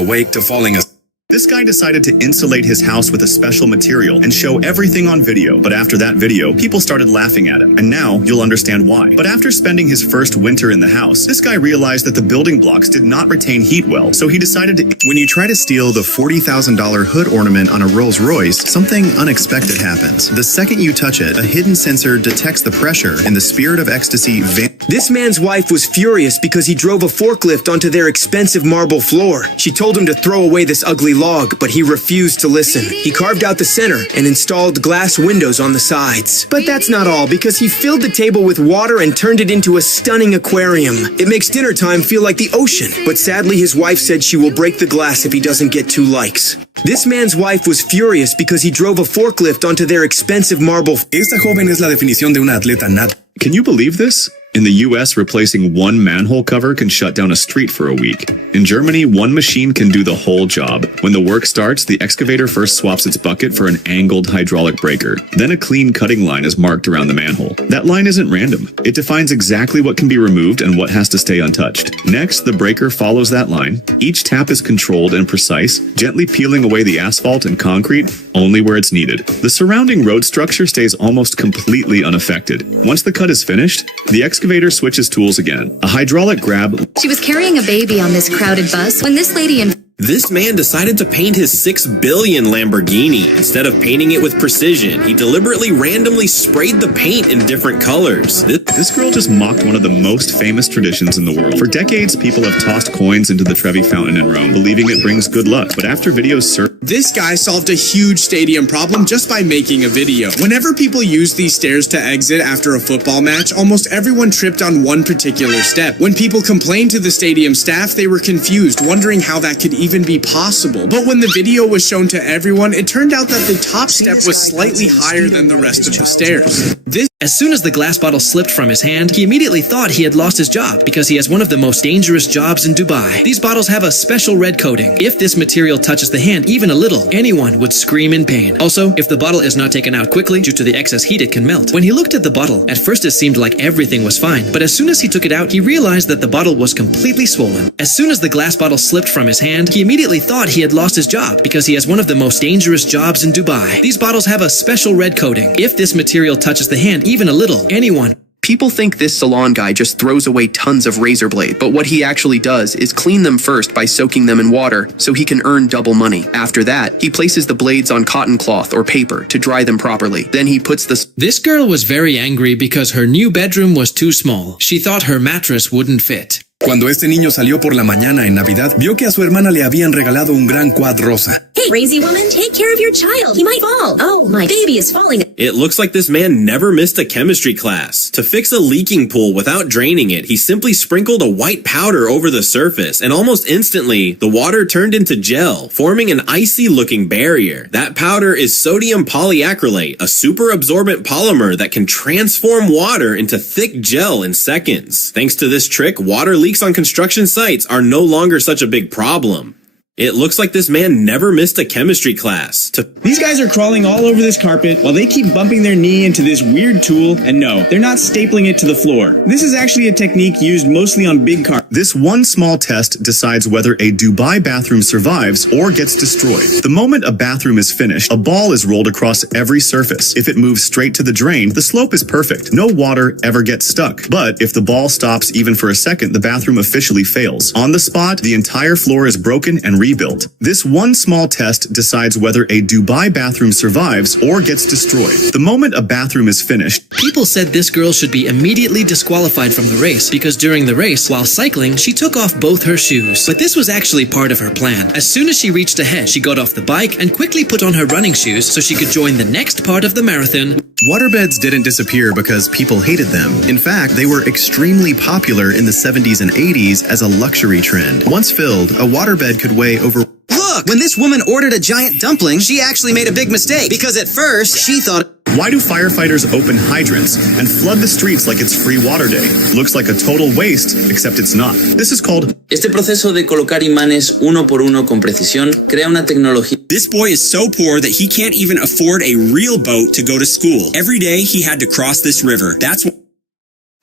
awake to falling asleep. This guy decided to insulate his house with a special material and show everything on video, but after that video, people started laughing at him, and now you'll understand why. But after spending his first winter in the house, this guy realized that the building blocks did not retain heat well, so he decided to... When you try to steal the $40,000 hood ornament on a Rolls Royce, something unexpected happens. The second you touch it, a hidden sensor detects the pressure, and the spirit of ecstasy This man's wife was furious because he drove a forklift onto their expensive marble floor. She told him to throw away this ugly log, but he refused to listen. He carved out the center and installed glass windows on the sides. But that's not all, because he filled the table with water and turned it into a stunning aquarium. It makes dinner time feel like the ocean, but sadly his wife said she will break the glass if he doesn't get 2 likes. This man's wife was furious because he drove a forklift onto their expensive marble. Esta joven es la definición de una atleta nata. Can you believe this? In the US, replacing one manhole cover can shut down a street for a week. In Germany, one machine can do the whole job. When the work starts, the excavator first swaps its bucket for an angled hydraulic breaker. Then a clean cutting line is marked around the manhole. That line isn't random. It defines exactly what can be removed and what has to stay untouched. Next, the breaker follows that line. Each tap is controlled and precise, gently peeling away the asphalt and concrete only where it's needed. The surrounding road structure stays almost completely unaffected. Once the cut is finished, the excavator switches tools again. A hydraulic grab... She was carrying a baby on this crowded bus when this lady in... This man decided to paint his $6 billion Lamborghini. Instead of painting it with precision, he deliberately randomly sprayed the paint in different colors. This girl just mocked one of the most famous traditions in the world. For decades, people have tossed coins into the Trevi Fountain in Rome, believing it brings good luck. But after videos This guy solved a huge stadium problem just by making a video. Whenever people use these stairs to exit after a football match, almost everyone tripped on one particular step. When people complained to the stadium staff, they were confused, wondering how that could even be possible. But when the video was shown to everyone, it turned out that the top step was slightly higher than the rest of the stairs. As soon as the glass bottle slipped from his hand, he immediately thought he had lost his job because he has one of the most dangerous jobs in Dubai. These bottles have a special red coating. If this material touches the hand even a little, anyone would scream in pain. Also, if the bottle is not taken out quickly due to the excess heat, it can melt. When he looked at the bottle, at first it seemed like everything was fine, but as soon as he took it out, he realized that the bottle was completely swollen. As soon as the glass bottle slipped from his hand, he immediately thought he had lost his job because he has one of the most dangerous jobs in Dubai. These bottles have a special red coating. If this material touches the hand even a little, anyone... People think this salon guy just throws away tons of razor blade, but what he actually does is clean them first by soaking them in water so he can earn double money. After that, he places the blades on cotton cloth or paper to dry them properly. Then he puts This girl was very angry because her new bedroom was too small. She thought her mattress wouldn't fit. Cuando este niño salió por la mañana en Navidad, vio que a su hermana le habían regalado un gran quad rosa. Hey, crazy woman, take care of your child. He might fall. Oh, my baby is falling. It looks like this man never missed a chemistry class. To fix a leaking pool without draining it, he simply sprinkled a white powder over the surface, and almost instantly, the water turned into gel, forming an icy-looking barrier. That powder is sodium polyacrylate, a super absorbent polymer that can transform water into thick gel in seconds. Thanks to this trick, water leaks on construction sites are no longer such a big problem. It looks like this man never missed a chemistry class. These guys are crawling all over this carpet while they keep bumping their knee into this weird tool, and no, they're not stapling it to the floor. This is actually a technique used mostly on big cars. This one small test decides whether a Dubai bathroom survives or gets destroyed. The moment a bathroom is finished, a ball is rolled across every surface. If it moves straight to the drain, the slope is perfect. No water ever gets stuck. But if the ball stops even for a second, the bathroom officially fails. On the spot, the entire floor is broken and rebuilt. This one small test decides whether a Dubai bathroom survives or gets destroyed. The moment a bathroom is finished, people said this girl should be immediately disqualified from the race because during the race, while cycling, she took off both her shoes. But this was actually part of her plan. As soon as she reached ahead, she got off the bike and quickly put on her running shoes so she could join the next part of the marathon. Waterbeds didn't disappear because people hated them. In fact, they were extremely popular in the 70s and 80s as a luxury trend. Once filled, a waterbed could weigh over... Look, when this woman ordered a giant dumpling, she actually made a big mistake because at first she thought... Why do firefighters open hydrants and flood the streets like it's free water day? Looks like a total waste, except it's not. This is called... Este proceso de colocar imanes uno por uno con precisión crea una tecnología. This boy is so poor that he can't even afford a real boat to go to school. Every day he had to cross this river. That's why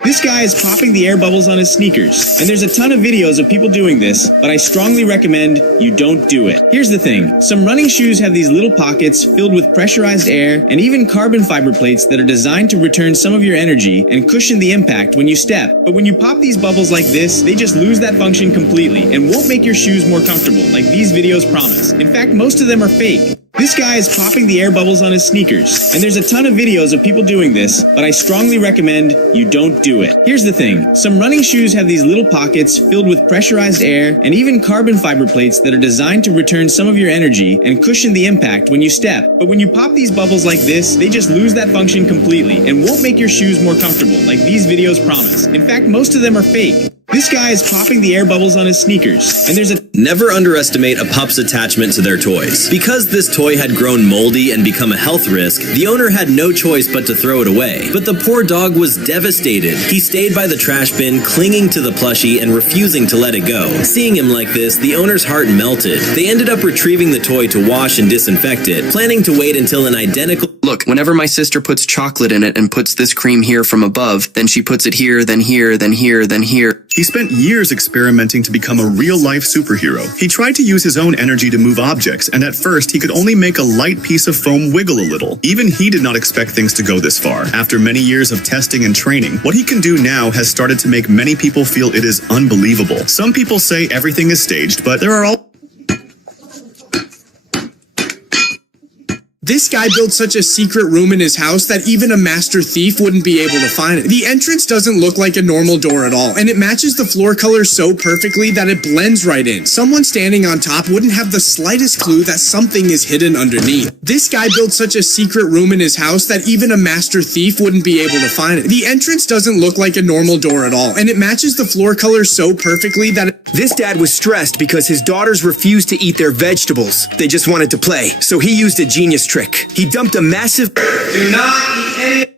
This guy is popping the air bubbles on his sneakers, and there's a ton of videos of people doing this, but I strongly recommend you don't do it. Here's the thing, some running shoes have these little pockets filled with pressurized air and even carbon fiber plates that are designed to return some of your energy and cushion the impact when you step. But when you pop these bubbles like this, they just lose that function completely and won't make your shoes more comfortable like these videos promise. In fact, most of them are fake. This guy is popping the air bubbles on his sneakers, and there's a ton of videos of people doing this, but I strongly recommend you don't do it. Here's the thing, some running shoes have these little pockets filled with pressurized air and even carbon fiber plates that are designed to return some of your energy and cushion the impact when you step. But when you pop these bubbles like this, they just lose that function completely and won't make your shoes more comfortable like these videos promise. In fact, most of them are fake. This guy is popping the air bubbles on his sneakers, and there's a... Never underestimate a pup's attachment to their toys. Because this toy had grown moldy and become a health risk, the owner had no choice but to throw it away. But the poor dog was devastated. He stayed by the trash bin, clinging to the plushie and refusing to let it go. Seeing him like this, the owner's heart melted. They ended up retrieving the toy to wash and disinfect it, planning to wait until an identical... Look, whenever my sister puts chocolate in it and puts this cream here from above, then she puts it here, then here, then here, then here. He spent years experimenting to become a real-life superhero. He tried to use his own energy to move objects, and at first he could only make a light piece of foam wiggle a little. Even he did not expect things to go this far. After many years of testing and training, what he can do now has started to make many people feel it is unbelievable. Some people say everything is staged, but there are all... This guy built such a secret room in his house that even a master thief wouldn't be able to find it. The entrance doesn't look like a normal door at all, and it matches the floor color so perfectly that it blends right in. Someone standing on top wouldn't have the slightest clue that something is hidden underneath. This guy built such a secret room in his house that even a master thief wouldn't be able to find it. The entrance doesn't look like a normal door at all, and it matches the floor color so perfectly that This dad was stressed because his daughters refused to eat their vegetables. They just wanted to play, so he used a genius trick. He dumped a massive... Do not eat any...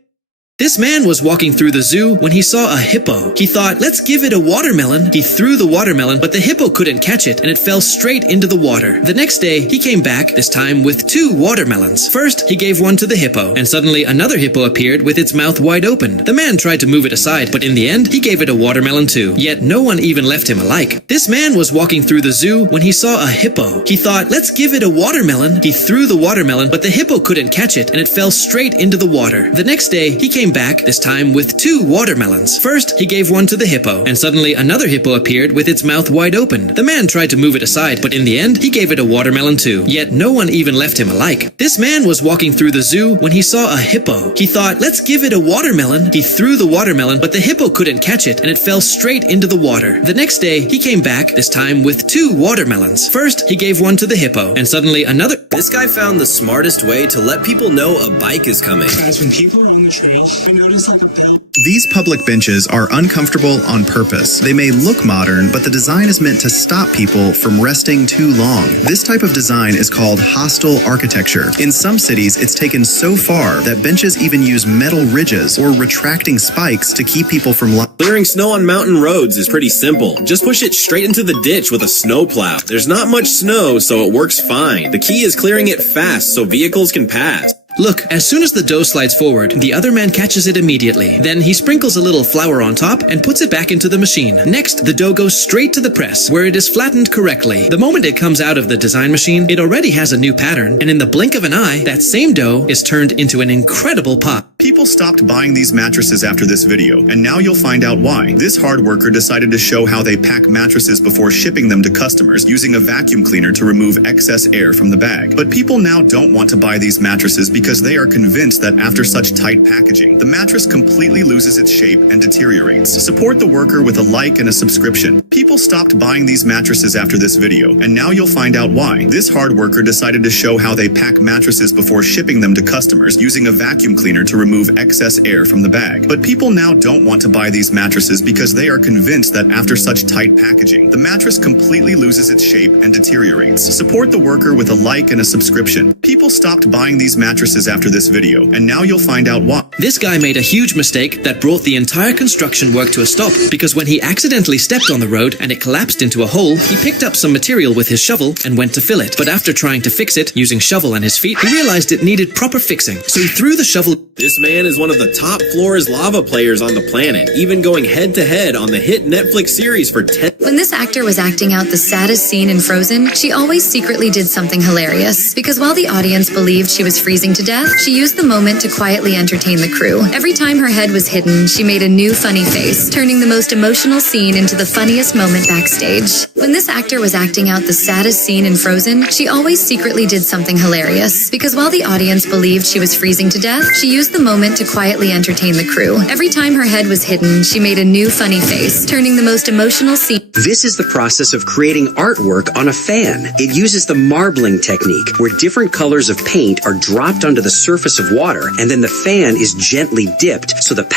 This man was walking through the zoo when he saw a hippo. He thought, let's give it a watermelon. He threw the watermelon, but the hippo couldn't catch it, and it fell straight into the water. The next day, he came back, this time with 2 watermelons. First, he gave one to the hippo, and suddenly another hippo appeared with its mouth wide open. The man tried to move it aside, but in the end, he gave it a watermelon too. Yet no one even left him a like. This man was walking through the zoo when he saw a hippo. He thought, let's give it a watermelon. He threw the watermelon, but the hippo couldn't catch it, and it fell straight into the water. The next day, he came back, this time with 2 watermelons. First, he gave one to the hippo, and suddenly another hippo appeared with its mouth wide open. The man tried to move it aside, but in the end, he gave it a watermelon too. Yet no one even left him a like. This man was walking through the zoo when he saw a hippo. He thought, let's give it a watermelon. He threw the watermelon, but the hippo couldn't catch it, and it fell straight into the water. The next day, he came back, this time with 2 watermelons. First, he gave one to the hippo, and suddenly another... This guy found the smartest way to let people know a bike is coming. Guys, when people are on the train, I notice like a bell. These public benches are uncomfortable on purpose. They may look modern, but the design is meant to stop people from resting too long. This type of design is called hostile architecture. In some cities, it's taken so far that benches even use metal ridges or retracting spikes to keep people from Clearing snow on mountain roads is pretty simple. Just push it straight into the ditch with a snowplow. There's not much snow, so it works fine. The key is clearing it fast so vehicles can pass. Look, as soon as the dough slides forward, the other man catches it immediately. Then he sprinkles a little flour on top and puts it back into the machine. Next, the dough goes straight to the press, where it is flattened correctly. The moment it comes out of the design machine, it already has a new pattern, and in the blink of an eye, that same dough is turned into an incredible pot. People stopped buying these mattresses after this video, and now you'll find out why. This hard worker decided to show how they pack mattresses before shipping them to customers, using a vacuum cleaner to remove excess air from the bag. But people now don't want to buy these mattresses because they are convinced that after such tight packaging, the mattress completely loses its shape and deteriorates. Support the worker with a like and a subscription. People stopped buying these mattresses after this video, and now you'll find out why. This hard worker decided to show how they pack mattresses before shipping them to customers, using a vacuum cleaner to remove excess air from the bag. But people now don't want to buy these mattresses because they are convinced that after such tight packaging, the mattress completely loses its shape and deteriorates. Support the worker with a like and a subscription. People stopped buying these mattresses places after this video, and now you'll find out why. This guy made a huge mistake that brought the entire construction work to a stop, because when he accidentally stepped on the road and it collapsed into a hole, he picked up some material with his shovel and went to fill it. But after trying to fix it using shovel and his feet, he realized it needed proper fixing. So he threw the shovel. This man is one of the top Floor is Lava players on the planet, even going head to head on the hit Netflix series for 10. When this actor was acting out the saddest scene in Frozen, she always secretly did something hilarious. Because while the audience believed she was freezing to death, she used the moment to quietly entertain the crew. Every time her head was hidden, she made a new funny face, turning the most emotional scene into the funniest moment backstage. When this actor was acting out the saddest scene in Frozen, she always secretly did something hilarious. Because while the audience believed she was freezing to death, she used the moment to quietly entertain the crew. Every time her head was hidden, she made a new funny face, turning the most emotional scene. This is the process of creating artwork on a fan. It uses the marbling technique, where different colors of paint are dropped onto the surface of water, and then the fan is gently dipped so the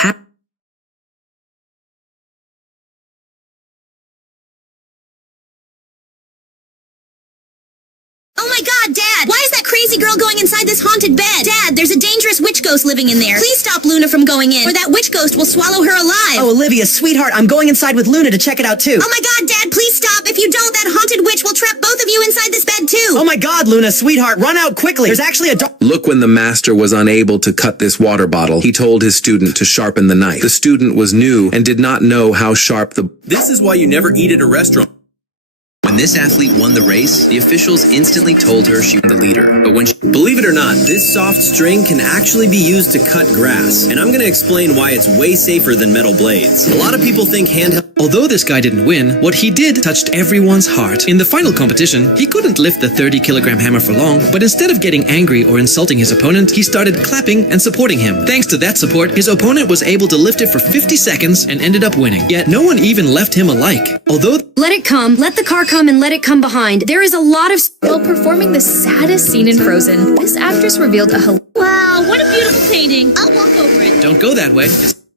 Oh my god, Dad! Why is that crazy girl going inside this haunted bed? Dad, there's a dangerous witch ghost living in there. Please stop Luna from going in, or that witch ghost will swallow her alive. Oh, Olivia, sweetheart, I'm going inside with Luna to check it out too. Oh my god, Dad, please stop. If you don't, that haunted witch will trap both of you inside this bed too. Oh my god, Luna, sweetheart, run out quickly. There's actually a Look, when the master was unable to cut this water bottle, he told his student to sharpen the knife. The student was new and did not know how sharp the... This is why you never eat at a restaurant. When this athlete won the race, the officials instantly told her she was the leader. But when she... Believe it or not, this soft string can actually be used to cut grass. And I'm going to explain why it's way safer than metal blades. A lot of people think handheld... Although this guy didn't win, what he did touched everyone's heart. In the final competition, he couldn't lift the 30-kilogram hammer for long, but instead of getting angry or insulting his opponent, he started clapping and supporting him. Thanks to that support, his opponent was able to lift it for 50 seconds and ended up winning. Yet no one even left him a like. Although... Let it come. Let the car come and let it come behind. There is a lot of... While performing the saddest scene in Frozen, this actress revealed a Wow, what a beautiful painting. I'll walk over it. Don't go that way.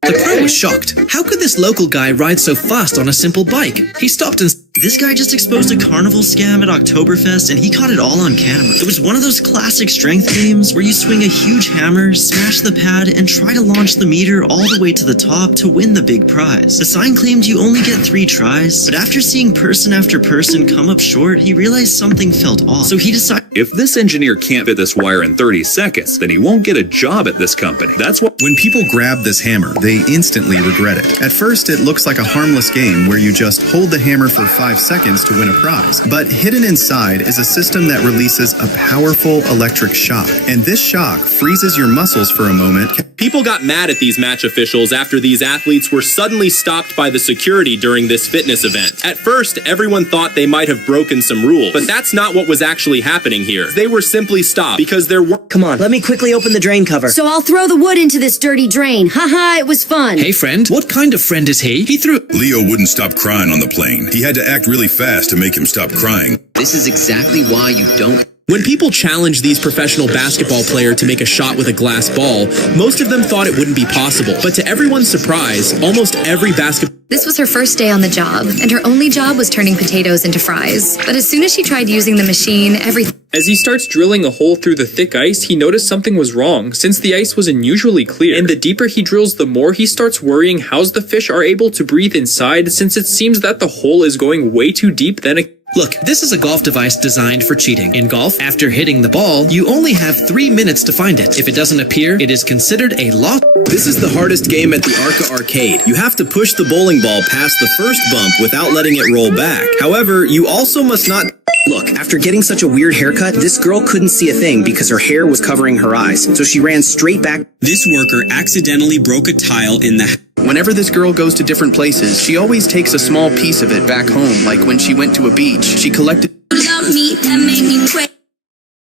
The pro was shocked. How could this local guy ride so fast on a simple bike? He stopped and... This guy just exposed a carnival scam at Oktoberfest and he caught it all on camera. It was one of those classic strength games where you swing a huge hammer, smash the pad, and try to launch the meter all the way to the top to win the big prize. The sign claimed you only get 3 tries, but after seeing person after person come up short, he realized something felt off. So he decided... If this engineer can't fit this wire in 30 seconds, then he won't get a job at this company. That's what... When people grab this hammer, they instantly regret it. At first, it looks like a harmless game where you just hold the hammer for 5 seconds to win a prize. But hidden inside is a system that releases a powerful electric shock. And this shock freezes your muscles for a moment. People got mad at these match officials after these athletes were suddenly stopped by the security during this fitness event. At first, everyone thought they might have broken some rules, but that's not what was actually happening here. They were simply stopped because there were... Come on, let me quickly open the drain cover. So I'll throw the wood into this dirty drain. Haha, it was fun. Hey friend, what kind of friend is he? He threw... Leo wouldn't stop crying on the plane. He had to act really fast to make him stop crying. This is exactly why you don't... When people challenged these professional basketball players to make a shot with a glass ball, most of them thought it wouldn't be possible. But to everyone's surprise, almost every basketball... This was her first day on the job, and her only job was turning potatoes into fries. But as soon as she tried using the machine, everything... As he starts drilling a hole through the thick ice, he noticed something was wrong, since the ice was unusually clear. And the deeper he drills, the more he starts worrying how the fish are able to breathe inside, since it seems that the hole is going way too deep than a... Look, this is a golf device designed for cheating. In golf, after hitting the ball, you only have 3 minutes to find it. If it doesn't appear, it is considered a loss. This is the hardest game at the Arca Arcade. You have to push the bowling ball past the first bump without letting it roll back. However, you also must not... Look, after getting such a weird haircut, this girl couldn't see a thing because her hair was covering her eyes, so she ran straight back. This worker accidentally broke a tile in the... Whenever this girl goes to different places, she always takes a small piece of it back home, like when she went to a beach. She collected...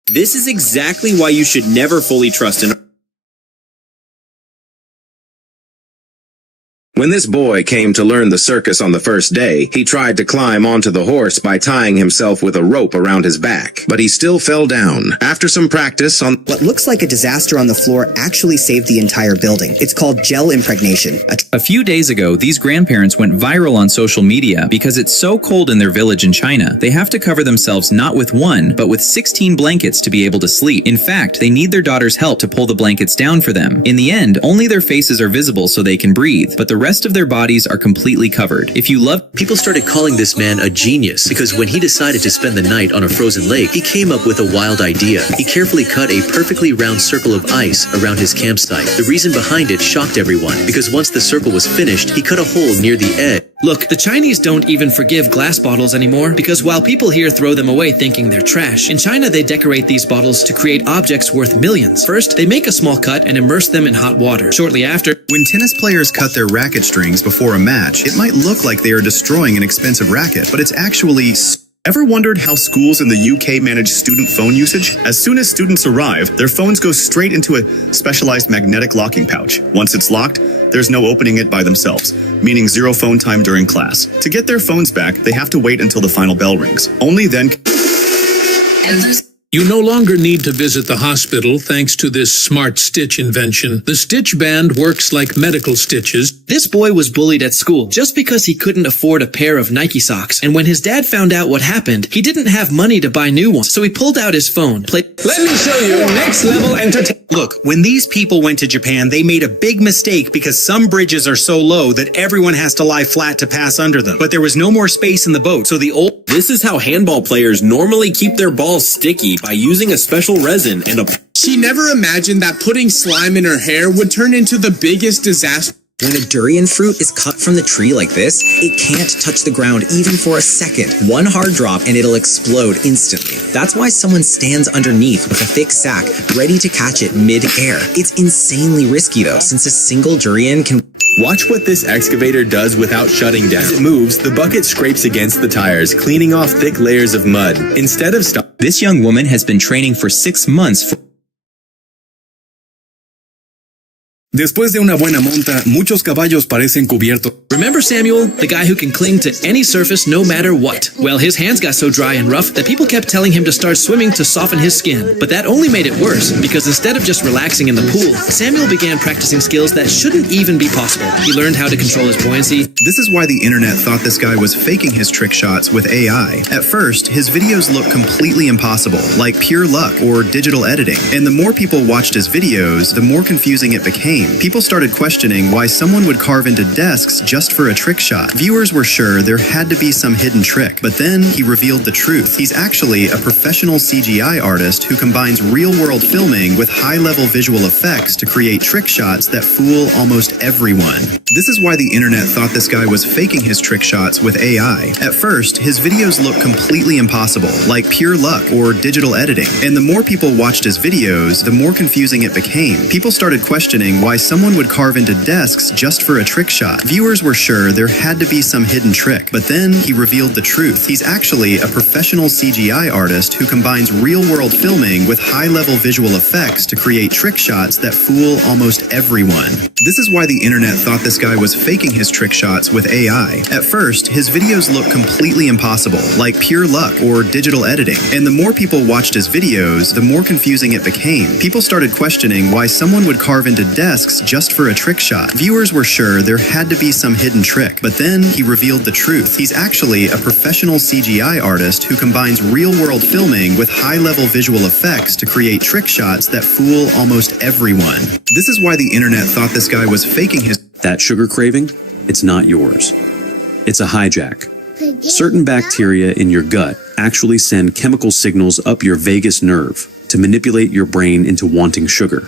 This is exactly why you should never fully trust an... When this boy came to learn the circus on the first day, he tried to climb onto the horse by tying himself with a rope around his back, but he still fell down. After some practice on what looks like a disaster on the floor actually saved the entire building. It's called gel impregnation. A few days ago, these grandparents went viral on social media because it's so cold in their village in China. They have to cover themselves not with one, but with 16 blankets to be able to sleep. In fact, they need their daughter's help to pull the blankets down for them. In the end, only their faces are visible so they can breathe, but the rest of their bodies are completely covered. If you love... People started calling this man a genius because when he decided to spend the night on a frozen lake, he came up with a wild idea. He carefully cut a perfectly round circle of ice around his campsite. The reason behind it shocked everyone because once the circle was finished, he cut a hole near the edge. Look, the Chinese don't even forgive glass bottles anymore because while people here throw them away thinking they're trash, in China they decorate these bottles to create objects worth millions. First, they make a small cut and immerse them in hot water. Shortly after, when tennis players cut their racket strings before a match, it might look like they are destroying an expensive racket, but it's actually... Ever wondered how schools in the UK manage student phone usage? As soon as students arrive, their phones go straight into a specialized magnetic locking pouch. Once it's locked, there's no opening it by themselves, meaning zero phone time during class. To get their phones back, they have to wait until the final bell rings. Only then... You no longer need to visit the hospital thanks to this smart stitch invention. The Stitch Band works like medical stitches. This boy was bullied at school just because he couldn't afford a pair of Nike socks. And when his dad found out what happened, he didn't have money to buy new ones. So he pulled out his phone. Let me show you next level entertainment. Look, when these people went to Japan, they made a big mistake because some bridges are so low that everyone has to lie flat to pass under them. But there was no more space in the boat, so the old... This is how handball players normally keep their balls sticky by using a special resin and a... She never imagined that putting slime in her hair would turn into the biggest disaster. When a durian fruit is cut from the tree like this, it can't touch the ground even for a second. One hard drop and it'll explode instantly. That's why someone stands underneath with a thick sack, ready to catch it mid-air. It's insanely risky though, since a single durian can... Watch what this excavator does without shutting down. As it moves, the bucket scrapes against the tires, cleaning off thick layers of mud. Instead of This young woman has been training for 6 months for... Después de una buena monta, muchos caballos parecen cubiertos. Remember Samuel, the guy who can cling to any surface no matter what? Well, his hands got so dry and rough that people kept telling him to start swimming to soften his skin. But that only made it worse, because instead of just relaxing in the pool, Samuel began practicing skills that shouldn't even be possible. He learned how to control his buoyancy. This is why the internet thought this guy was faking his trick shots with AI. At first, his videos looked completely impossible, like pure luck or digital editing. And the more people watched his videos, the more confusing it became. People started questioning why someone would carve into desks just for a trick shot. Viewers were sure there had to be some hidden trick, but then he revealed the truth. He's actually a professional CGI artist who combines real-world filming with high-level visual effects to create trick shots that fool almost everyone. This is why the internet thought this guy was faking his trick shots with AI. At first, his videos looked completely impossible, like pure luck or digital editing. And the more people watched his videos, the more confusing it became. People started questioning why someone would carve into desks just for a trick shot. Viewers were sure there had to be some hidden trick, but then he revealed the truth. He's actually a professional CGI artist who combines real-world filming with high-level visual effects to create trick shots that fool almost everyone. This is why the internet thought this guy was faking his trick shots with AI. At first, his videos looked completely impossible, like pure luck or digital editing. And the more people watched his videos, the more confusing it became. People started questioning why someone would carve into desks just for a trick shot. Viewers were sure there had to be some hidden trick, but then he revealed the truth. He's actually a professional CGI artist who combines real-world filming with high-level visual effects to create trick shots that fool almost everyone. This is why the internet thought this guy was faking his... That sugar craving, it's not yours. It's a hijack. Certain bacteria in your gut actually send chemical signals up your vagus nerve to manipulate your brain into wanting sugar.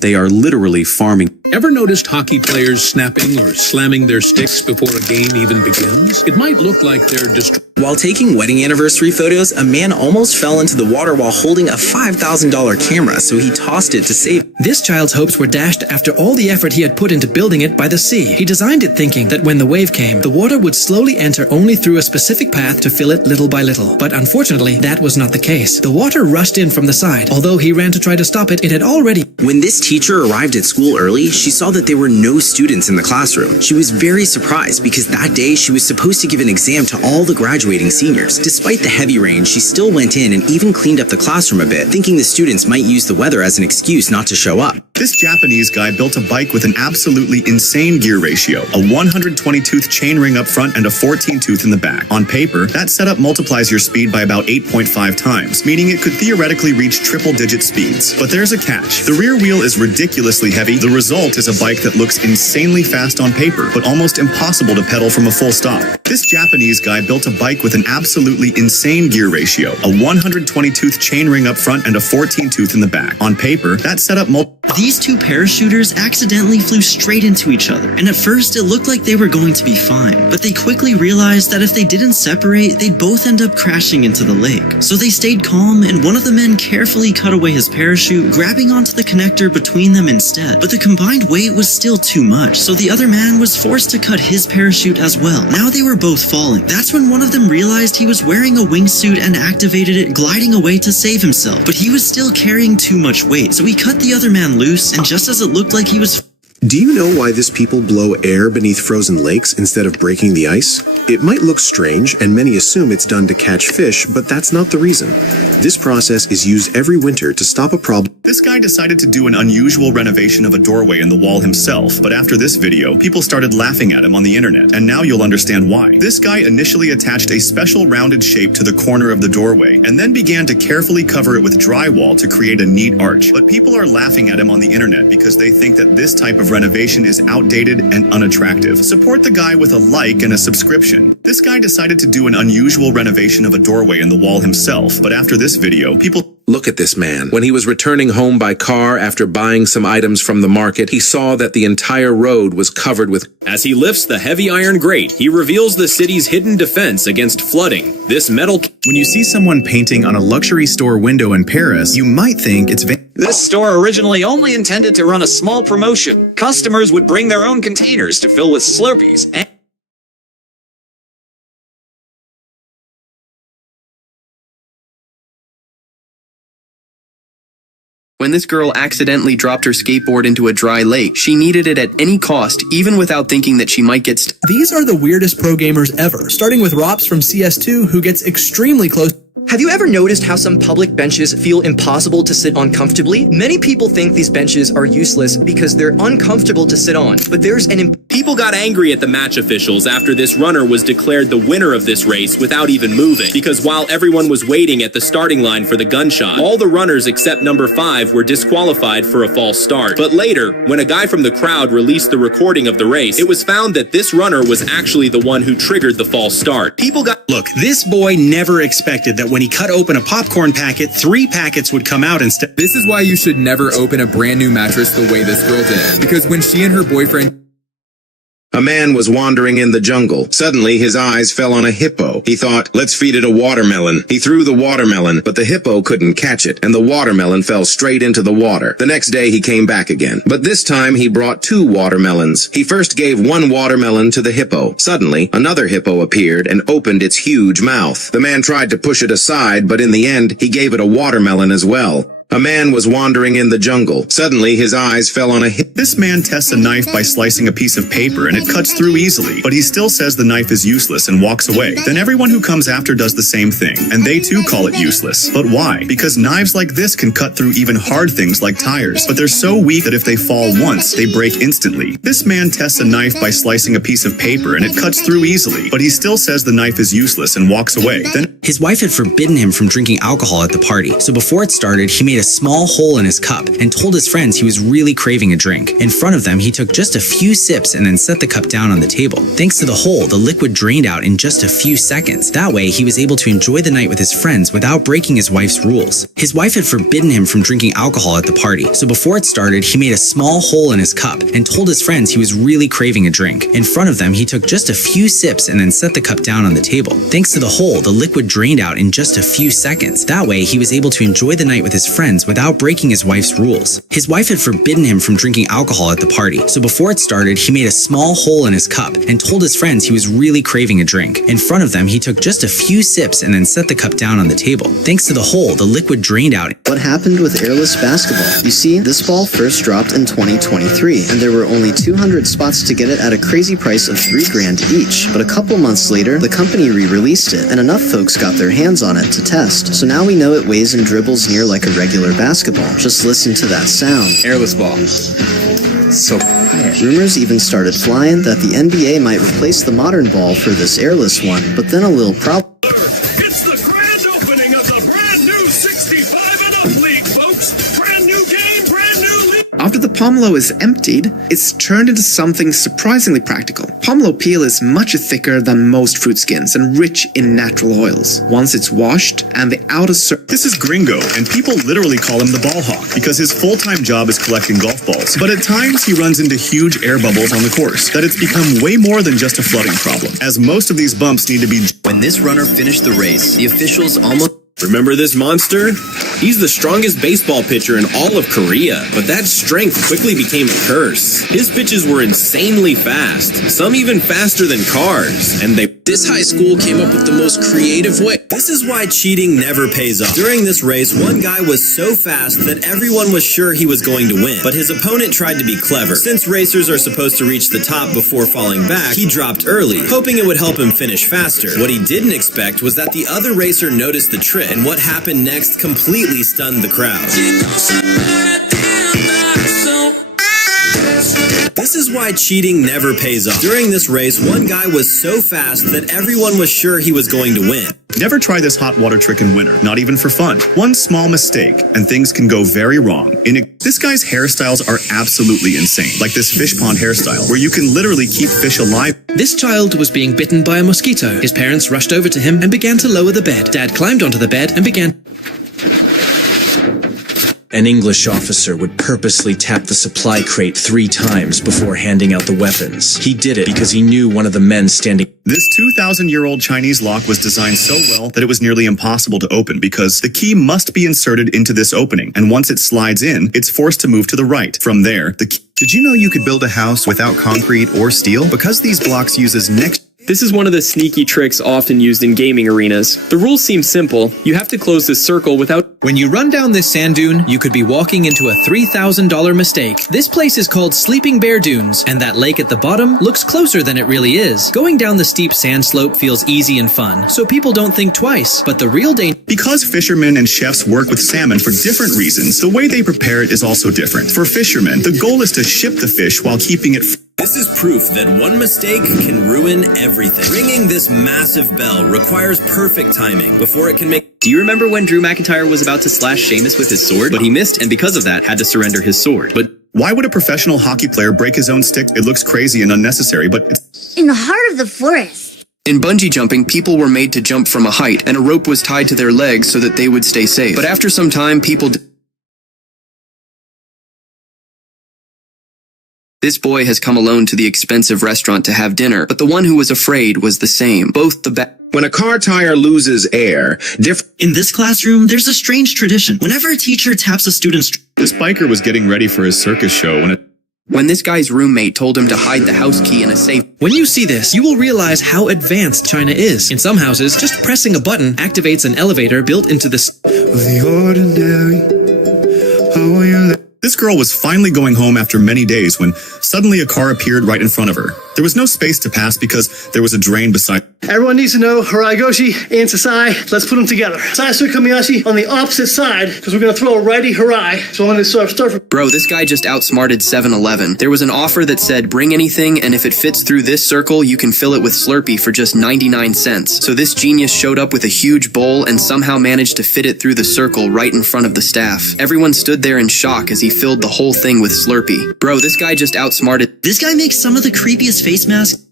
They are literally farming. Ever noticed hockey players snapping or slamming their sticks before a game even begins? It might look like they're While taking wedding anniversary photos, a man almost fell into the water while holding a $5,000 camera, so he tossed it to save. This child's hopes were dashed after all the effort he had put into building it by the sea. He designed it thinking that when the wave came, the water would slowly enter only through a specific path to fill it little by little. But unfortunately, that was not the case. The water rushed in from the side. Although he ran to try to stop it, it had already... When this teacher arrived at school early, she saw that there were no students in the classroom. She was very surprised because that day she was supposed to give an exam to all the graduating seniors. Despite the heavy rain, she still went in and even cleaned up the classroom a bit, thinking the students might use the weather as an excuse not to show up. This Japanese guy built a bike with an absolutely insane gear ratio, a 120-tooth chain ring up front and a 14-tooth in the back. On paper, that setup multiplies your speed by about 8.5 times, meaning it could theoretically reach triple-digit speeds. But there's a catch. The rear wheel is ridiculously heavy. The result is a bike that looks insanely fast on paper, but almost impossible to pedal from a full stop. This Japanese guy built a bike with an absolutely insane gear ratio, a 120-tooth chain ring up front and a 14-tooth in the back. On paper, that setup These two parachuters accidentally flew straight into each other, and at first it looked like they were going to be fine, but they quickly realized that if they didn't separate, they'd both end up crashing into the lake. So they stayed calm, and one of the men carefully cut away his parachute, grabbing onto the connector between them instead. But the combined weight was still too much, so the other man was forced to cut his parachute as well. Now they were both falling. That's when one of them realized he was wearing a wingsuit and activated it, gliding away to save himself. But he was still carrying too much weight, so he cut the other man loose, and just as it looked like he was... Do you know why this people blow air beneath frozen lakes instead of breaking the ice? It might look strange, and many assume it's done to catch fish, but that's not the reason. This process is used every winter to stop a problem. This guy decided to do an unusual renovation of a doorway in the wall himself, but after this video, people started laughing at him on the internet, and now you'll understand why. This guy initially attached a special rounded shape to the corner of the doorway, and then began to carefully cover it with drywall to create a neat arch. But people are laughing at him on the internet because they think that this type of renovation is outdated and unattractive. Support the guy with a like and a subscription. This guy decided to do an unusual renovation of a doorway in the wall himself, but after this video, people... Look at this man. When he was returning home by car after buying some items from the market, he saw that the entire road was covered with... As he lifts the heavy iron grate, he reveals the city's hidden defense against flooding. This metal... When you see someone painting on a luxury store window in Paris, you might think it's... This store originally only intended to run a small promotion. Customers would bring their own containers to fill with Slurpees and... When this girl accidentally dropped her skateboard into a dry lake, she needed it at any cost, even without thinking that she might get stuck. These are the weirdest pro gamers ever, starting with Rops from CS2, who gets extremely close. Have you ever noticed how some public benches feel impossible to sit on comfortably? Many people think these benches are useless because they're uncomfortable to sit on, but there's an... People got angry at the match officials after this runner was declared the winner of this race without even moving, because while everyone was waiting at the starting line for the gunshot, all the runners except number 5 were disqualified for a false start. But later, when a guy from the crowd released the recording of the race, it was found that this runner was actually the one who triggered the false start. People got... Look, this boy never expected that when he cut open a popcorn packet, 3 packets would come out instead. This is why you should never open a brand new mattress the way this girl did. Because when she and her boyfriend... A man was wandering in the jungle. Suddenly, his eyes fell on a hippo. He thought, let's feed it a watermelon. He threw the watermelon, but the hippo couldn't catch it, and the watermelon fell straight into the water. The next day, he came back again. But this time, he brought 2 watermelons. He first gave 1 watermelon to the hippo. Suddenly, another hippo appeared and opened its huge mouth. The man tried to push it aside, but in the end, he gave it a watermelon as well. A man was wandering in the jungle. Suddenly, his eyes fell on a hippo. This man tests a knife by slicing a piece of paper and it cuts through easily, but he still says the knife is useless and walks away. Then everyone who comes after does the same thing, and they too call it useless. But why? Because knives like this can cut through even hard things like tires, but they're so weak that if they fall once, they break instantly. This man tests a knife by slicing a piece of paper and it cuts through easily, but he still says the knife is useless and walks away. Then his wife had forbidden him from drinking alcohol at the party, so before it started, he made a small hole in his cup and told his friends he was really craving a drink. In front of them, he took just a few sips and then set the cup down on the table. Thanks to the hole, the liquid drained out in just a few seconds. That way, he was able to enjoy the night with his friends without breaking his wife's rules. His wife had forbidden him from drinking alcohol at the party, so before it started, he made a small hole in his cup and told his friends he was really craving a drink. In front of them, he took just a few sips and then set the cup down on the table. Thanks to the hole, the liquid drained out in just a few seconds. That way, he was able to enjoy the night with his friends friends without breaking his wife's rules. His wife had forbidden him from drinking alcohol at the party, so before it started, he made a small hole in his cup and told his friends he was really craving a drink. In front of them, he took just a few sips and then set the cup down on the table. Thanks to the hole, the liquid drained out. What happened with airless basketball? You see, this ball first dropped in 2023, and there were only 200 spots to get it at a crazy price of $3,000 each. But a couple months later, the company re-released it, and enough folks got their hands on it to test. So now we know it weighs and dribbles near like a regular basketball. Just listen to that sound. Airless ball. So quiet. Rumors even started flying that the NBA might replace the modern ball for this airless one, but then a little problem. It's the grand opening of the brand new 65 and Up League, folks! Brand new game, brand new league! After the pomelo is emptied, it's turned into something surprisingly practical. Pomelo peel is much thicker than most fruit skins and rich in natural oils. Once it's washed and the outer surface... This is Gringo, and people literally call him the ball hawk because his full-time job is collecting golf balls. But at times he runs into huge air bubbles on the course, that it's become way more than just a flooding problem, as most of these bumps need to be... When this runner finished the race, the officials almost... Remember this monster? He's the strongest baseball pitcher in all of Korea, but that strength quickly became a curse. His pitches were insanely fast, some even faster than cars, and This high school came up with the most creative way. This is why cheating never pays off. During this race, one guy was so fast that everyone was sure he was going to win, but his opponent tried to be clever. Since racers are supposed to reach the top before falling back, he dropped early, hoping it would help him finish faster. What he didn't expect was that the other racer noticed the trick, and what happened next completely stunned the crowd. This is why cheating never pays off. During this race, one guy was so fast that everyone was sure he was going to win. Never try this hot water trick in winter, not even for fun. One small mistake, and things can go very wrong. This guy's hairstyles are absolutely insane, like this fish pond hairstyle, where you can literally keep fish alive. This child was being bitten by a mosquito. His parents rushed over to him and began to lower the bed. Dad climbed onto the bed and began... An English officer would purposely tap the supply crate 3 times before handing out the weapons. He did it because he knew one of the men standing... This 2,000-year-old Chinese lock was designed so well that it was nearly impossible to open because the key must be inserted into this opening, and once it slides in, it's forced to move to the right. From there, the key... Did you know you could build a house without concrete or steel? Because these blocks uses next... This is one of the sneaky tricks often used in gaming arenas. The rules seem simple. You have to close this circle without... When you run down this sand dune, you could be walking into a $3,000 mistake. This place is called Sleeping Bear Dunes, and that lake at the bottom looks closer than it really is. Going down the steep sand slope feels easy and fun, so people don't think twice. But the real danger... Because fishermen and chefs work with salmon for different reasons, the way they prepare it is also different. For fishermen, the goal is to ship the fish while keeping it... This is proof that one mistake can ruin everything. Ringing this massive bell requires perfect timing before it can make... Do you remember when Drew McIntyre was about to slash Sheamus with his sword? But he missed, and because of that, had to surrender his sword. But why would a professional hockey player break his own stick? It looks crazy and unnecessary, but it's... In the heart of the forest. In bungee jumping, people were made to jump from a height, and a rope was tied to their legs so that they would stay safe. But after some time, people... This boy has come alone to the expensive restaurant to have dinner, but the one who was afraid was the same. Both the When a car tire loses air, In this classroom, there's a strange tradition. Whenever a teacher taps a student's... This biker was getting ready for his circus show when this guy's roommate told him to hide the house key in a safe. When you see this, you will realize how advanced China is. In some houses, just pressing a button activates an elevator built into the... The ordinary, how will you... This girl was finally going home after many days when suddenly a car appeared right in front of her. There was no space to pass because there was a drain beside. Everyone needs to know Harai Goshi and Sasai. Let's put them together. Sasai Kamiyashi on the opposite side because we're going to throw a righty Harai. So I'm going to start from... Bro, this guy just outsmarted 7-Eleven. There was an offer that said bring anything, and if it fits through this circle, you can fill it with Slurpee for just 99 cents. So this genius showed up with a huge bowl and somehow managed to fit it through the circle right in front of the staff. Everyone stood there in shock as he filled the whole thing with Slurpee. Bro, this guy just outsmarted... This guy makes some of the creepiest face masks.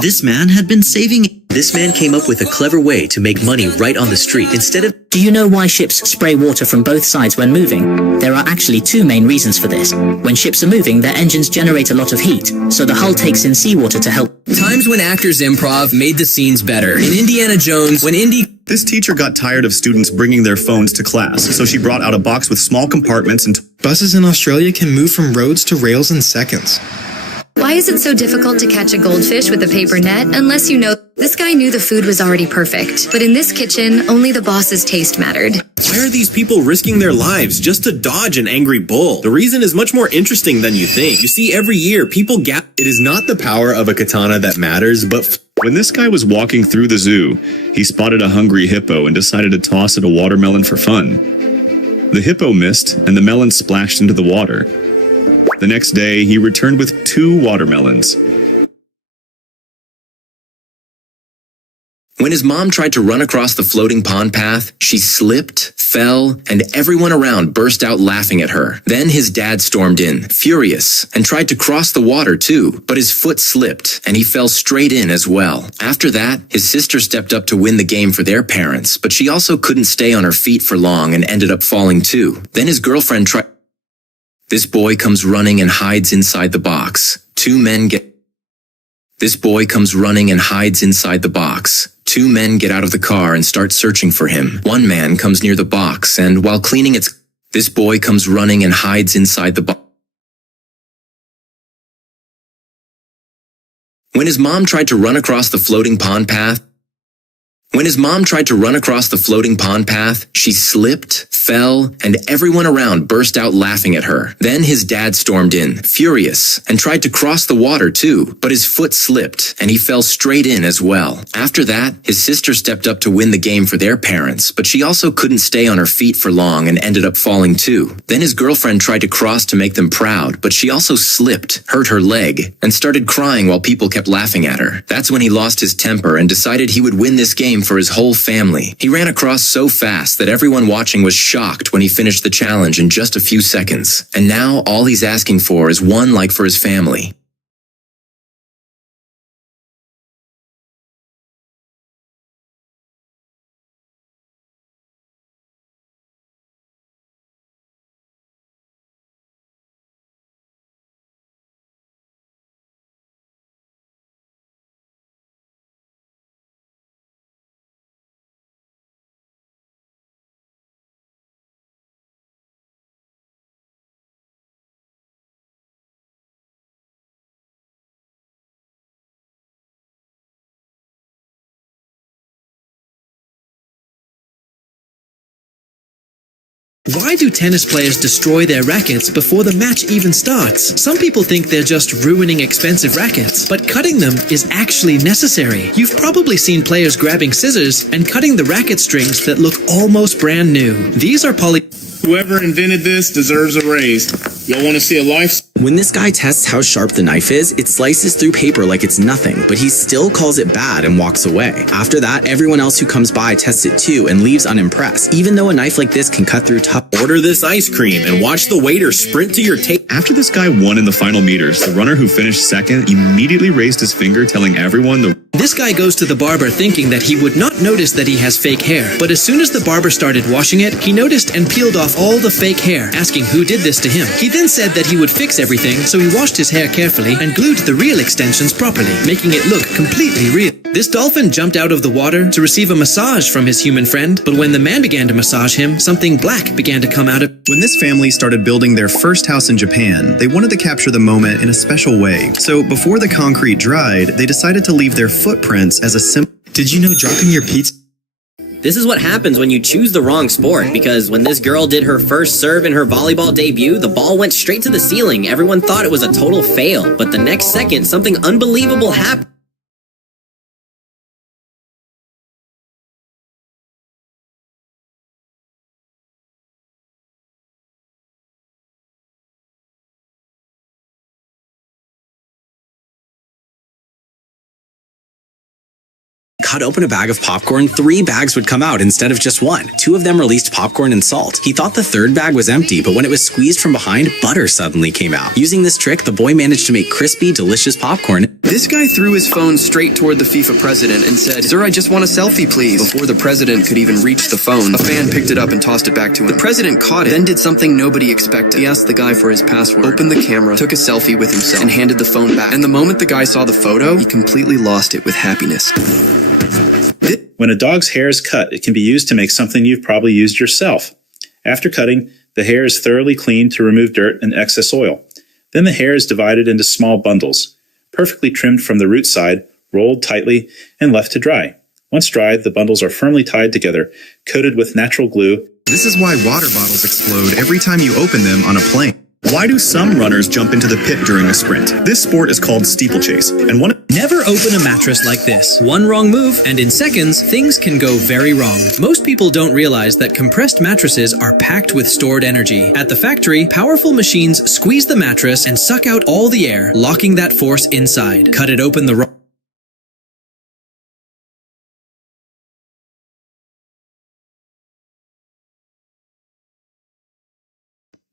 This man had been saving... This man came up with a clever way to make money right on the street instead of... Do you know why ships spray water from both sides when moving? There are actually 2 main reasons for this. When ships are moving, their engines generate a lot of heat, so the hull takes in seawater to help. Times when actors improv made the scenes better. In Indiana Jones, when Indy... This teacher got tired of students bringing their phones to class, so she brought out a box with small compartments and buses in Australia can move from roads to rails in seconds. Why is it so difficult to catch a goldfish with a paper net unless you know? This guy knew the food was already perfect, but in this kitchen, only the boss's taste mattered. Why are these people risking their lives just to dodge an angry bull? The reason is much more interesting than you think. You see, every year, people It is not the power of a katana that matters, but when this guy was walking through the zoo, he spotted a hungry hippo and decided to toss it a watermelon for fun. The hippo missed, and the melon splashed into the water. The next day, he returned with 2 watermelons. When his mom tried to run across the floating pond path, she slipped, fell, and everyone around burst out laughing at her. Then his dad stormed in, furious, and tried to cross the water too, but his foot slipped, and he fell straight in as well. After that, his sister stepped up to win the game for their parents, but she also couldn't stay on her feet for long and ended up falling too. Then his girlfriend tried. This boy comes running and hides inside the box. This boy comes running and hides inside the box. 2 men get out of the car and start searching for him. One man comes near the box and while cleaning this boy comes running and hides inside the box. When his mom tried to run across the floating pond path, she slipped, fell, and everyone around burst out laughing at her. Then his dad stormed in, furious, and tried to cross the water too, but his foot slipped, and he fell straight in as well. After that, his sister stepped up to win the game for their parents, but she also couldn't stay on her feet for long and ended up falling too. Then his girlfriend tried to cross to make them proud, but she also slipped, hurt her leg, and started crying while people kept laughing at her. That's when he lost his temper and decided he would win this game for his whole family. He ran across so fast that everyone watching was shocked when he finished the challenge in just a few seconds. And now all he's asking for is one like for his family. Why do tennis players destroy their rackets before the match even starts? Some people think they're just ruining expensive rackets, but cutting them is actually necessary. You've probably seen players grabbing scissors and cutting the racket strings that look almost brand new. These are Whoever invented this deserves a raise. Y'all want to see a life? When this guy tests how sharp the knife is, it slices through paper like it's nothing, but he still calls it bad and walks away. After that, everyone else who comes by tests it too and leaves unimpressed, even though a knife like this can cut through tough. Order this ice cream and watch the waiter sprint to your table. After this guy won in the final meters, the runner who finished second immediately raised his finger telling everyone This guy goes to the barber thinking that he would not notice that he has fake hair, but as soon as the barber started washing it, he noticed and peeled off all the fake hair, asking who did this to him. He then said that he would fix everything, so he washed his hair carefully and glued the real extensions properly, making it look completely real. This dolphin jumped out of the water to receive a massage from his human friend, but when the man began to massage him, something black began to come out of. When this family started building their first house in Japan, they wanted to capture the moment in a special way. So before the concrete dried, they decided to leave their footprints as a simple. Did you know dropping your pizza? This is what happens when you choose the wrong sport, because when this girl did her first serve in her volleyball debut, the ball went straight to the ceiling. Everyone thought it was a total fail, but the next second, something unbelievable happened. Cut open a bag of popcorn, 3 bags would come out instead of just 1. 2 of them released popcorn and salt. He thought the 3rd bag was empty, but when it was squeezed from behind, butter suddenly came out. Using this trick, the boy managed to make crispy, delicious popcorn. This guy threw his phone straight toward the FIFA president and said, "Sir, I just want a selfie, please." Before the president could even reach the phone, a fan picked it up and tossed it back to him. The president caught it, then did something nobody expected. He asked the guy for his password, opened the camera, took a selfie with himself, and handed the phone back. And the moment the guy saw the photo, he completely lost it with happiness. When a dog's hair is cut, it can be used to make something you've probably used yourself. After cutting, the hair is thoroughly cleaned to remove dirt and excess oil. Then the hair is divided into small bundles, perfectly trimmed from the root side, rolled tightly, and left to dry. Once dried, the bundles are firmly tied together, coated with natural glue. This is why water bottles explode every time you open them on a plane. Why do some runners jump into the pit during a sprint? This sport is called steeplechase, and Never open a mattress like this. One wrong move, and in seconds, things can go very wrong. Most people don't realize that compressed mattresses are packed with stored energy. At the factory, powerful machines squeeze the mattress and suck out all the air, locking that force inside. Cut it open the wrong.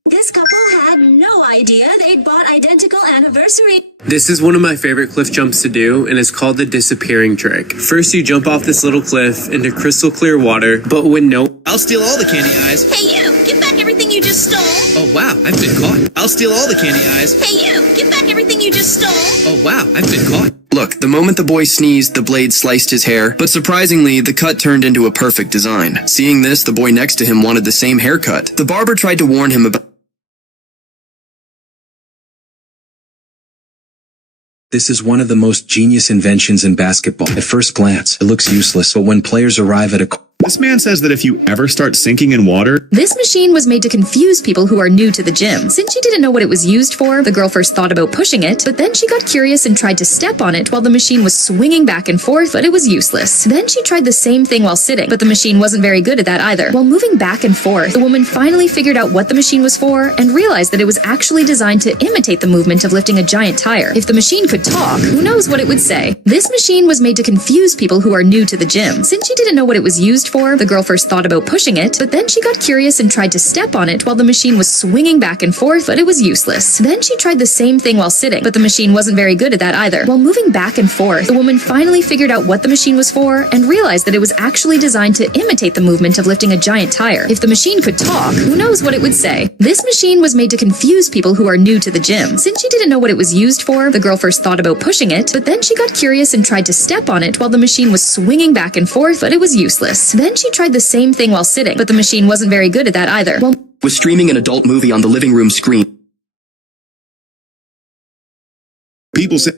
This couple had no idea they'd bought identical anniversary. This is one of my favorite cliff jumps to do, and it's called the disappearing trick. First, you jump off this little cliff into crystal clear water, but when I'll steal all the candy eyes. Hey you, give back everything you just stole. Oh wow, I've been caught. I'll steal all the candy eyes. Hey you, give back everything you just stole. Oh wow, I've been caught. Look, the moment the boy sneezed, the blade sliced his hair, but surprisingly, the cut turned into a perfect design. Seeing this, the boy next to him wanted the same haircut. The barber tried to warn him about. This is one of the most genius inventions in basketball. At first glance, it looks useless, but when players arrive at a This man says that if you ever start sinking in water, This machine was made to confuse people who are new to the gym. Since she didn't know what it was used for, the girl first thought about pushing it, but then she got curious and tried to step on it while the machine was swinging back and forth, but it was useless. Then she tried the same thing while sitting, but the machine wasn't very good at that either. While moving back and forth, the woman finally figured out what the machine was for and realized that it was actually designed to imitate the movement of lifting a giant tire. If the machine could talk, who knows what it would say? This machine was made to confuse people who are new to the gym. Since she didn't know what it was used for, the girl first thought about pushing it, but then she got curious and tried to step on it while the machine was swinging back and forth, but it was useless. Then she tried the same thing while sitting, but the machine wasn't very good at that either. While moving back and forth, the woman finally figured out what the machine was for and realized that it was actually designed to imitate the movement of lifting a giant tire. If the machine could talk, who knows what it would say? This machine was made to confuse people who are new to the gym. Since she didn't know what it was used for, the girl first thought about pushing it, but then she got curious and tried to step on it while the machine was swinging back and forth, but it was useless. Then she tried the same thing while sitting, but the machine wasn't very good at that either. Was streaming an adult movie on the living room screen. people say,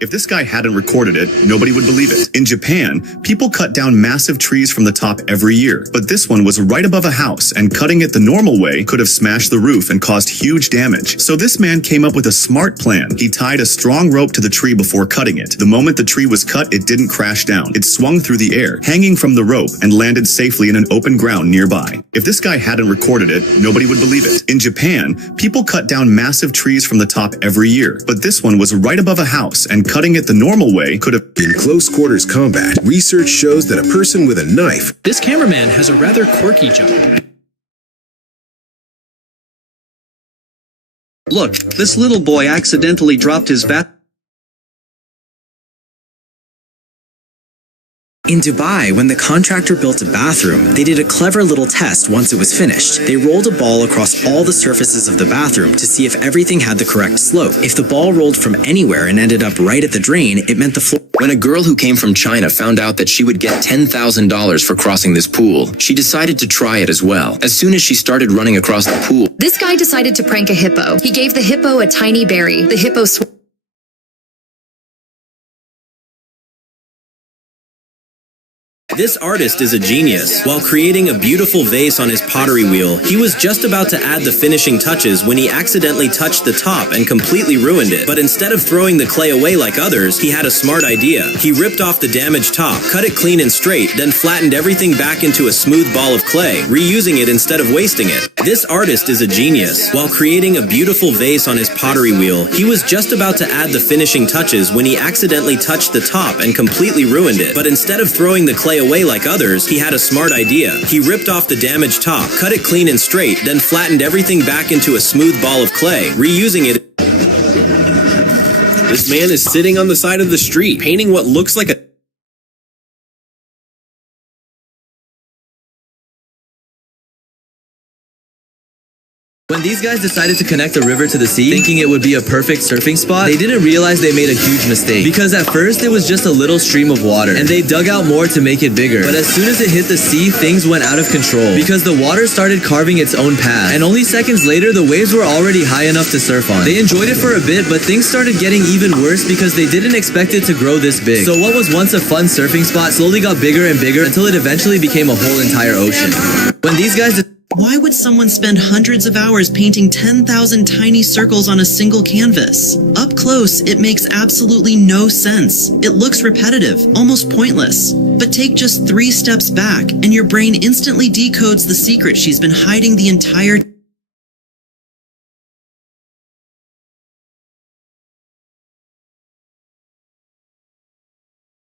if this guy hadn't recorded it, nobody would believe it. In Japan, people cut down massive trees from the top every year, but this one was right above a house, and cutting it the normal way could have smashed the roof and caused huge damage. So this man came up with a smart plan. He tied a strong rope to the tree before cutting it. The moment the tree was cut, it didn't crash down. It swung through the air, hanging from the rope, and landed safely in an open ground nearby. If this guy hadn't recorded it, nobody would believe it. In Japan, people cut down massive trees from the top every year, but this one was right above a house, and cutting it the normal way could have... In close quarters combat, research shows that a person with a knife... This cameraman has a rather quirky job. Look, this little boy accidentally dropped his bat... In Dubai, when the contractor built a bathroom, they did a clever little test once it was finished. They rolled a ball across all the surfaces of the bathroom to see if everything had the correct slope. If the ball rolled from anywhere and ended up right at the drain, it meant the floor... When a girl who came from China found out that she would get $10,000 for crossing this pool, she decided to try it as well. As soon as she started running across the pool... This guy decided to prank a hippo. He gave the hippo a tiny berry. The hippo This artist is a genius. While creating a beautiful vase on his pottery wheel, he was just about to add the finishing touches when he accidentally touched the top and completely ruined it. But instead of throwing the clay away like others, he had a smart idea. He ripped off the damaged top, cut it clean and straight, then flattened everything back into a smooth ball of clay, reusing it instead of wasting it. This artist is a genius. While creating a beautiful vase on his pottery wheel, he was just about to add the finishing touches when he accidentally touched the top and completely ruined it. But instead of throwing the clay away like others, he had a smart idea. He ripped off the damaged top, cut it clean and straight, then flattened everything back into a smooth ball of clay, reusing it. This man is sitting on the side of the street, painting what looks like a When these guys decided to connect the river to the sea, thinking it would be a perfect surfing spot, they didn't realize they made a huge mistake. Because at first it was just a little stream of water, and they dug out more to make it bigger. But as soon as it hit the sea, things went out of control. Because the water started carving its own path, and only seconds later, the waves were already high enough to surf on. They enjoyed it for a bit, but things started getting even worse because they didn't expect it to grow this big. So what was once a fun surfing spot slowly got bigger and bigger until it eventually became a whole entire ocean. When these guys... Why would someone spend hundreds of hours painting 10,000 tiny circles on a single canvas? Up close, it makes absolutely no sense. It looks repetitive, almost pointless. But take just 3 steps back, and your brain instantly decodes the secret she's been hiding the entire time.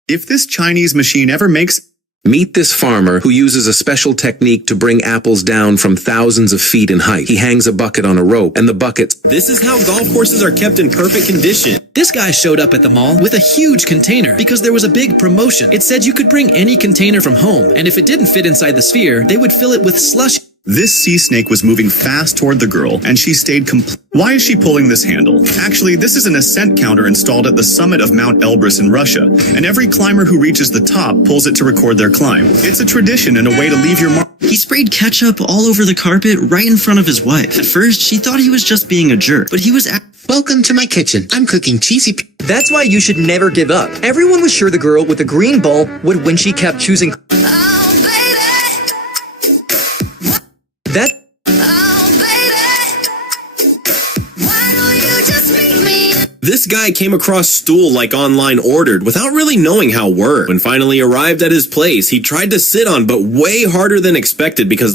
If this Chinese machine ever makes... Meet this farmer who uses a special technique to bring apples down from thousands of feet in height. He hangs a bucket on a rope, and the buckets... This is how golf courses are kept in perfect condition. This guy showed up at the mall with a huge container because there was a big promotion. It said you could bring any container from home, and if it didn't fit inside the sphere, they would fill it with slush. This sea snake was moving fast toward the girl, and she stayed Why is she pulling this handle? Actually, this is an ascent counter installed at the summit of Mount Elbrus in Russia, and every climber who reaches the top pulls it to record their climb. It's a tradition and a way to leave your mark. He sprayed ketchup all over the carpet right in front of his wife. At first, she thought he was just being a jerk, but he was Welcome to my kitchen. I'm cooking cheesy. That's why you should never give up. Everyone was sure the girl with the green bowl would win. She kept choosing. That. This guy came across stool like online ordered without really knowing how it worked. When finally arrived at his place, he tried to sit on, but way harder than expected because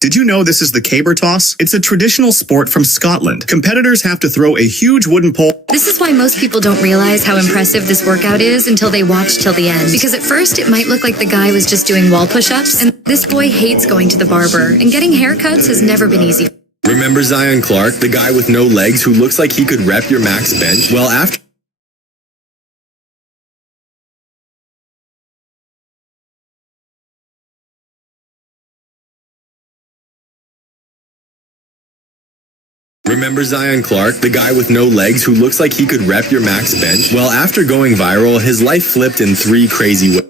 Did you know this is the caber toss? It's a traditional sport from Scotland. Competitors have to throw a huge wooden pole. This is why most people don't realize how impressive this workout is until they watch till the end. Because at first it might look like the guy was just doing wall push-ups, and this boy hates going to the barber, and getting haircuts has never been easy. Remember Zion Clark, the guy with no legs who looks like he could rep your max bench? Well, after Remember Zion Clark, the guy with no legs who looks like he could rep your max bench? Well, after going viral, his life flipped in 3 crazy ways.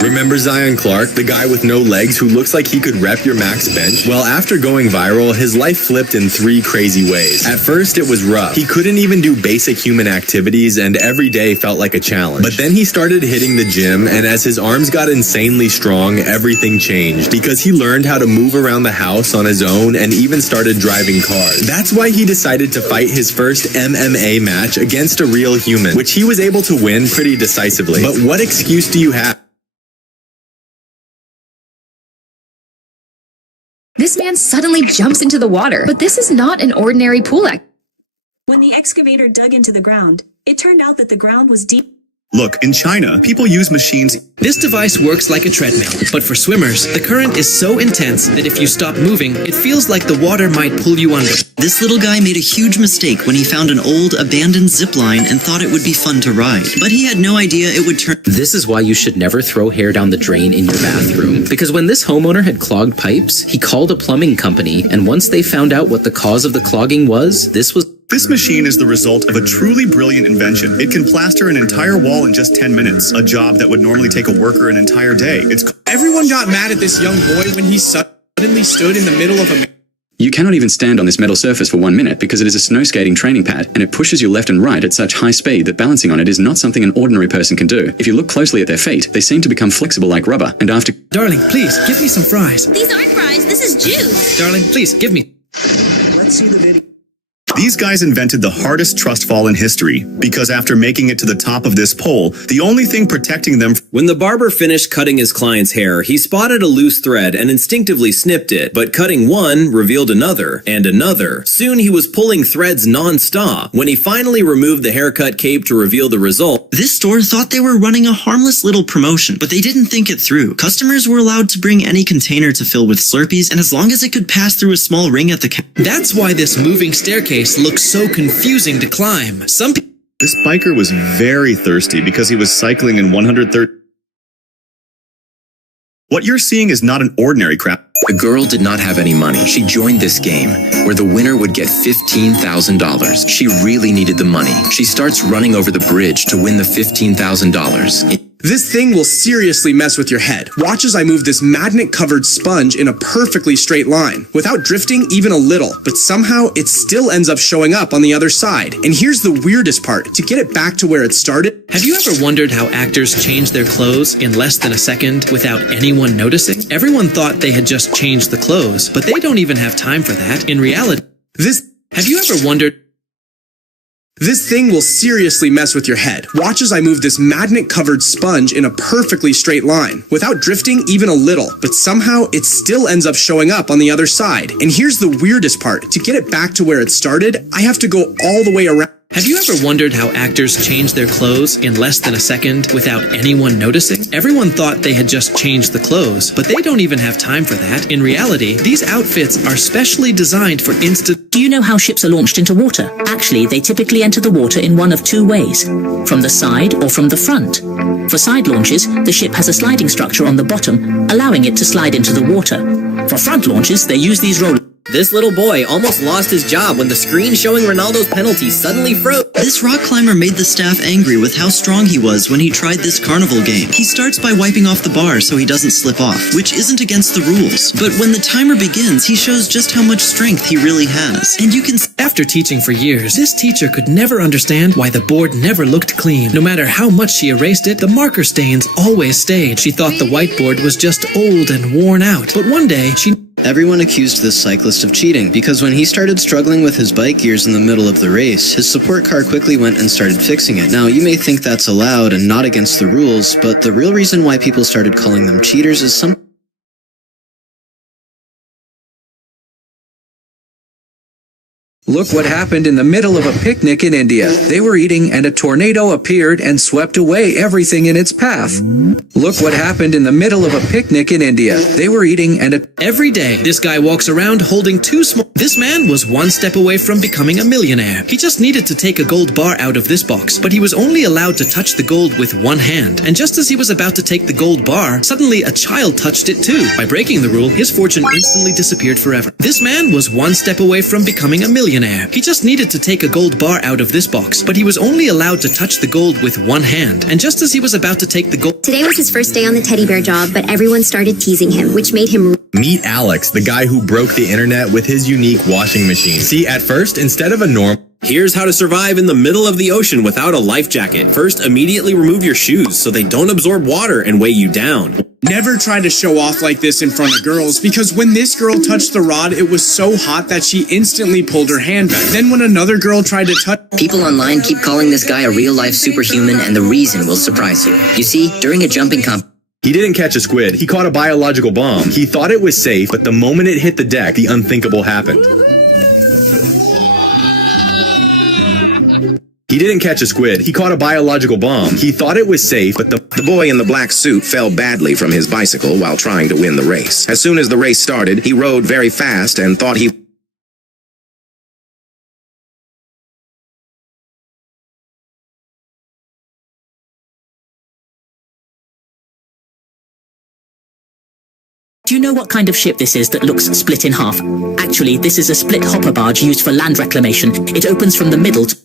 Remember Zion Clark, the guy with no legs who looks like he could rep your max bench? Well, after going viral, his life flipped in 3 crazy ways. At first, it was rough. He couldn't even do basic human activities, and every day felt like a challenge. But then he started hitting the gym, and as his arms got insanely strong, everything changed. Because he learned how to move around the house on his own and even started driving cars. That's why he decided to fight his first MMA match against a real human, which he was able to win pretty decisively. But what excuse do you have? This man suddenly jumps into the water, but this is not an ordinary pool act. When the excavator dug into the ground, it turned out that the ground was deep. Look, in China, people use machines. This device works like a treadmill, but for swimmers, the current is so intense that if you stop moving, it feels like the water might pull you under. This little guy made a huge mistake when he found an old, abandoned zip line and thought it would be fun to ride. But he had no idea it would turn... This is why you should never throw hair down the drain in your bathroom. Because when this homeowner had clogged pipes, he called a plumbing company, and once they found out what the cause of the clogging was, This machine is the result of a truly brilliant invention. It can plaster an entire wall in just 10 minutes, a job that would normally take a worker an entire day. Everyone got mad at this young boy when he suddenly stood in the middle of a... You cannot even stand on this metal surface for 1 minute because it is a snow skating training pad and it pushes you left and right at such high speed that balancing on it is not something an ordinary person can do. If you look closely at their feet, they seem to become flexible like rubber, and after... Darling, please, give me some fries. These aren't fries, this is juice. Darling, please, give me... Let's see the video. These guys invented the hardest trust fall in history, because after making it to the top of this pole, the only thing protecting them... When the barber finished cutting his client's hair, he spotted a loose thread and instinctively snipped it, but cutting one revealed another, and another. Soon he was pulling threads non-stop. When he finally removed the haircut cape to reveal the result... This store thought they were running a harmless little promotion, but they didn't think it through. Customers were allowed to bring any container to fill with Slurpees, and as long as it could pass through a small ring at the counter... That's why this moving staircase looks so confusing to climb. This biker was very thirsty because he was cycling in 130... What you're seeing is not an ordinary crap. The girl did not have any money. She joined this game, where the winner would get $15,000. She really needed the money. She starts running over the bridge to win the $15,000. This thing will seriously mess with your head. Watch as I move this magnet-covered sponge in a perfectly straight line, without drifting even a little, but somehow it still ends up showing up on the other side. And here's the weirdest part. To get it back to where it started... Have you ever wondered how actors change their clothes in less than a second without anyone noticing? Everyone thought they had just changed the clothes, but they don't even have time for that. In reality, have you ever wondered... This thing will seriously mess with your head. Watch as I move this magnet-covered sponge in a perfectly straight line, without drifting even a little, but somehow it still ends up showing up on the other side. And here's the weirdest part. To get it back to where it started, I have to go all the way around. Have you ever wondered how actors change their clothes in less than a second without anyone noticing? Everyone thought they had just changed the clothes, but they don't even have time for that. In reality, these outfits are specially designed for instant... Do you know how ships are launched into water? Actually, they typically enter the water in one of two ways, from the side or from the front. For side launches, the ship has a sliding structure on the bottom, allowing it to slide into the water. For front launches, they use these rollers. This little boy almost lost his job when the screen showing Ronaldo's penalty suddenly froze. This rock climber made the staff angry with how strong he was when he tried this carnival game. He starts by wiping off the bar so he doesn't slip off, which isn't against the rules. But when the timer begins, he shows just how much strength he really has. And you can... After teaching for years, this teacher could never understand why the board never looked clean. No matter how much she erased it, the marker stains always stayed. She thought the whiteboard was just old and worn out. But one day, she... Everyone accused this cyclist of cheating, because when he started struggling with his bike gears in the middle of the race, his support car quickly went and started fixing it. Now, you may think that's allowed and not against the rules, but the real reason why people started calling them cheaters is some... Look what happened in the middle of a picnic in India. They were eating and a tornado appeared and swept away everything in its path. Look what happened in the middle of a picnic in India. They were eating and a... Every day, this guy walks around holding two small... This man was one step away from becoming a millionaire. He just needed to take a gold bar out of this box, but he was only allowed to touch the gold with one hand. And just as he was about to take the gold bar, suddenly a child touched it too. By breaking the rule, his fortune instantly disappeared forever. This man was one step away from becoming a millionaire. He just needed to take a gold bar out of this box, but he was only allowed to touch the gold with one hand. And just as he was about to take the gold... Today was his first day on the teddy bear job, but everyone started teasing him, which made him... Meet Alex, the guy who broke the internet with his unique washing machine. See, at first, instead of a normal... Here's how to survive in the middle of the ocean without a life jacket. First, immediately remove your shoes so they don't absorb water and weigh you down. Never try to show off like this in front of girls, because when this girl touched the rod, it was so hot that she instantly pulled her hand back. Then when another girl tried to touch... People online keep calling this guy a real-life superhuman, and the reason will surprise you. You see, during a jumping comp... He didn't catch a squid. He caught a biological bomb. He thought it was safe, but the moment it hit the deck, the unthinkable happened. He didn't catch a squid. He caught a biological bomb. He thought it was safe, but the boy in the black suit fell badly from his bicycle while trying to win the race. As soon as the race started, he rode very fast and thought he... Do you know what kind of ship this is that looks split in half? Actually, this is a split hopper barge used for land reclamation. It opens from the middle to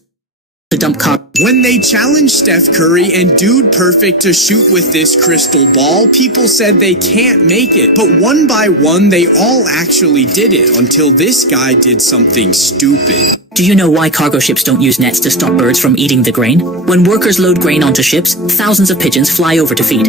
dump car. When they challenged Steph Curry and Dude Perfect to shoot with this crystal ball, people said they can't make it. But one by one, they all actually did it, until this guy did something stupid. Do you know why cargo ships don't use nets to stop birds from eating the grain? When workers load grain onto ships, thousands of pigeons fly over to feed.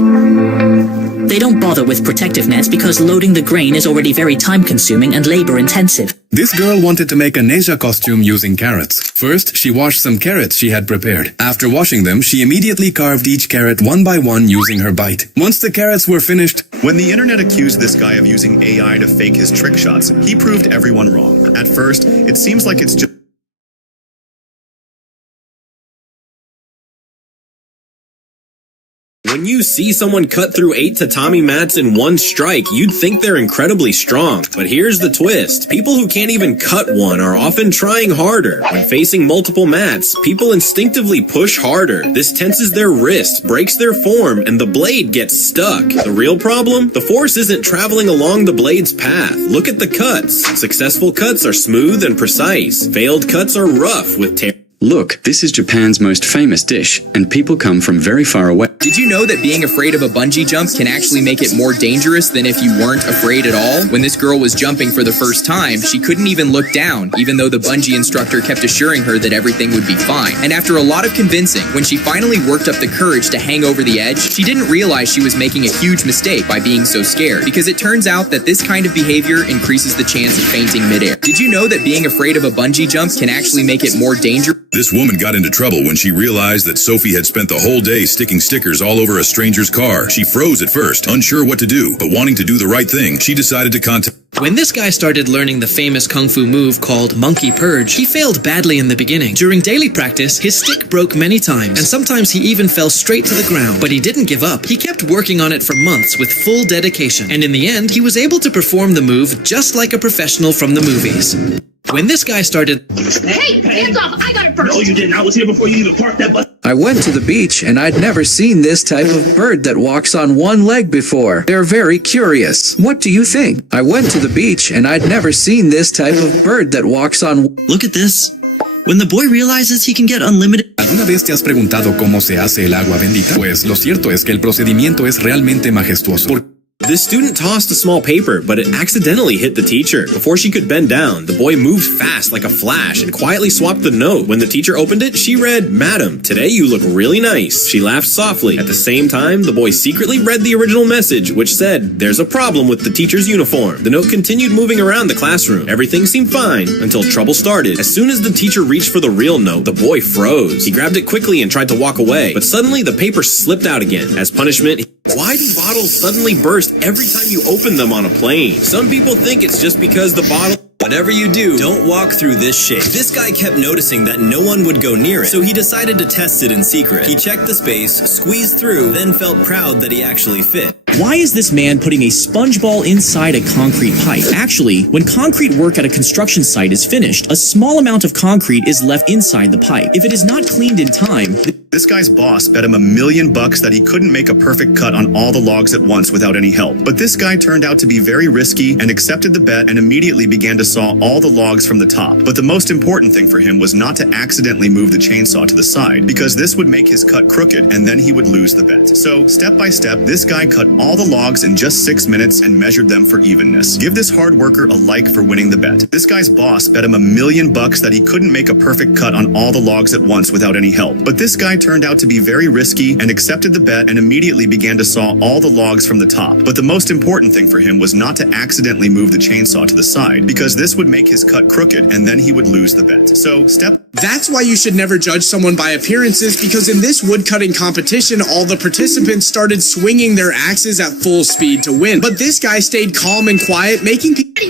They don't bother with protective nets because loading the grain is already very time-consuming and labor-intensive. This girl wanted to make a Neja costume using carrots. First, she washed some carrots she had prepared. After washing them, she immediately carved each carrot one by one using her bite. Once the carrots were finished... When the internet accused this guy of using AI to fake his trick shots, he proved everyone wrong. At first, it seems like it's just... When you see someone cut through 8 tatami mats in one strike, you'd think they're incredibly strong. But here's the twist. People who can't even cut one are often trying harder. When facing multiple mats, people instinctively push harder. This tenses their wrist, breaks their form, and the blade gets stuck. The real problem? The force isn't traveling along the blade's path. Look at the cuts. Successful cuts are smooth and precise. Failed cuts are rough with tear. Look, this is Japan's most famous dish, and people come from very far away. Did you know that being afraid of a bungee jump can actually make it more dangerous than if you weren't afraid at all? When this girl was jumping for the first time, she couldn't even look down, even though the bungee instructor kept assuring her that everything would be fine. And after a lot of convincing, when she finally worked up the courage to hang over the edge, she didn't realize she was making a huge mistake by being so scared, because it turns out that this kind of behavior increases the chance of fainting midair. Did you know that being afraid of a bungee jump can actually make it more dangerous? This woman got into trouble when she realized that Sophie had spent the whole day sticking stickers all over a stranger's car. She froze at first, unsure what to do, but wanting to do the right thing, she decided to contact... When this guy started learning the famous kung fu move called Monkey Purge, he failed badly in the beginning. During daily practice, his stick broke many times, and sometimes he even fell straight to the ground. But he didn't give up. He kept working on it for months with full dedication, and in the end, he was able to perform the move just like a professional from the movies. When this guy started... Hey, hands off! I got it first! No, you didn't. I was here before you even parked that bus. I went to the beach and I'd never seen this type of bird that walks on one leg before. They're very curious. What do you think? I went to the beach and I'd never seen this type of bird that walks on... Look at this. When the boy realizes he can get unlimited... ¿Alguna vez te has preguntado cómo se hace el agua bendita? Pues lo cierto es que el procedimiento es realmente majestuoso. This student tossed a small paper, but it accidentally hit the teacher. Before she could bend down, the boy moved fast like a flash and quietly swapped the note. When the teacher opened it, she read, "Madam, today you look really nice." She laughed softly. At the same time, the boy secretly read the original message, which said, "There's a problem with the teacher's uniform." The note continued moving around the classroom. Everything seemed fine until trouble started. As soon as the teacher reached for the real note, the boy froze. He grabbed it quickly and tried to walk away, but suddenly the paper slipped out again. As punishment, why do bottles suddenly burst every time you open them on a plane? Some people think it's just because the bottle... Whatever you do, don't walk through this shape. This guy kept noticing that no one would go near it, so he decided to test it in secret. He checked the space, squeezed through, then felt proud that he actually fit. Why is this man putting a sponge ball inside a concrete pipe? Actually, when concrete work at a construction site is finished, a small amount of concrete is left inside the pipe. If it is not cleaned in time... This guy's boss bet him $1 million that he couldn't make a perfect cut on all the logs at once without any help. But this guy turned out to be very risky and accepted the bet and immediately began to saw all the logs from the top. But the most important thing for him was not to accidentally move the chainsaw to the side, because this would make his cut crooked and then he would lose the bet. So, step by step, this guy cut all the logs in just 6 minutes and measured them for evenness. Give this hard worker a like for winning the bet. This guy's boss bet him $1 million that he couldn't make a perfect cut on all the logs at once without any help. But this guy turned out to be very risky and accepted the bet and immediately began to saw all the logs from the top. But the most important thing for him was not to accidentally move the chainsaw to the side, because this would make his cut crooked and then he would lose the bet. So, That's why you should never judge someone by appearances, because in this woodcutting competition, all the participants started swinging their axes at full speed to win. But this guy stayed calm and quiet, making people...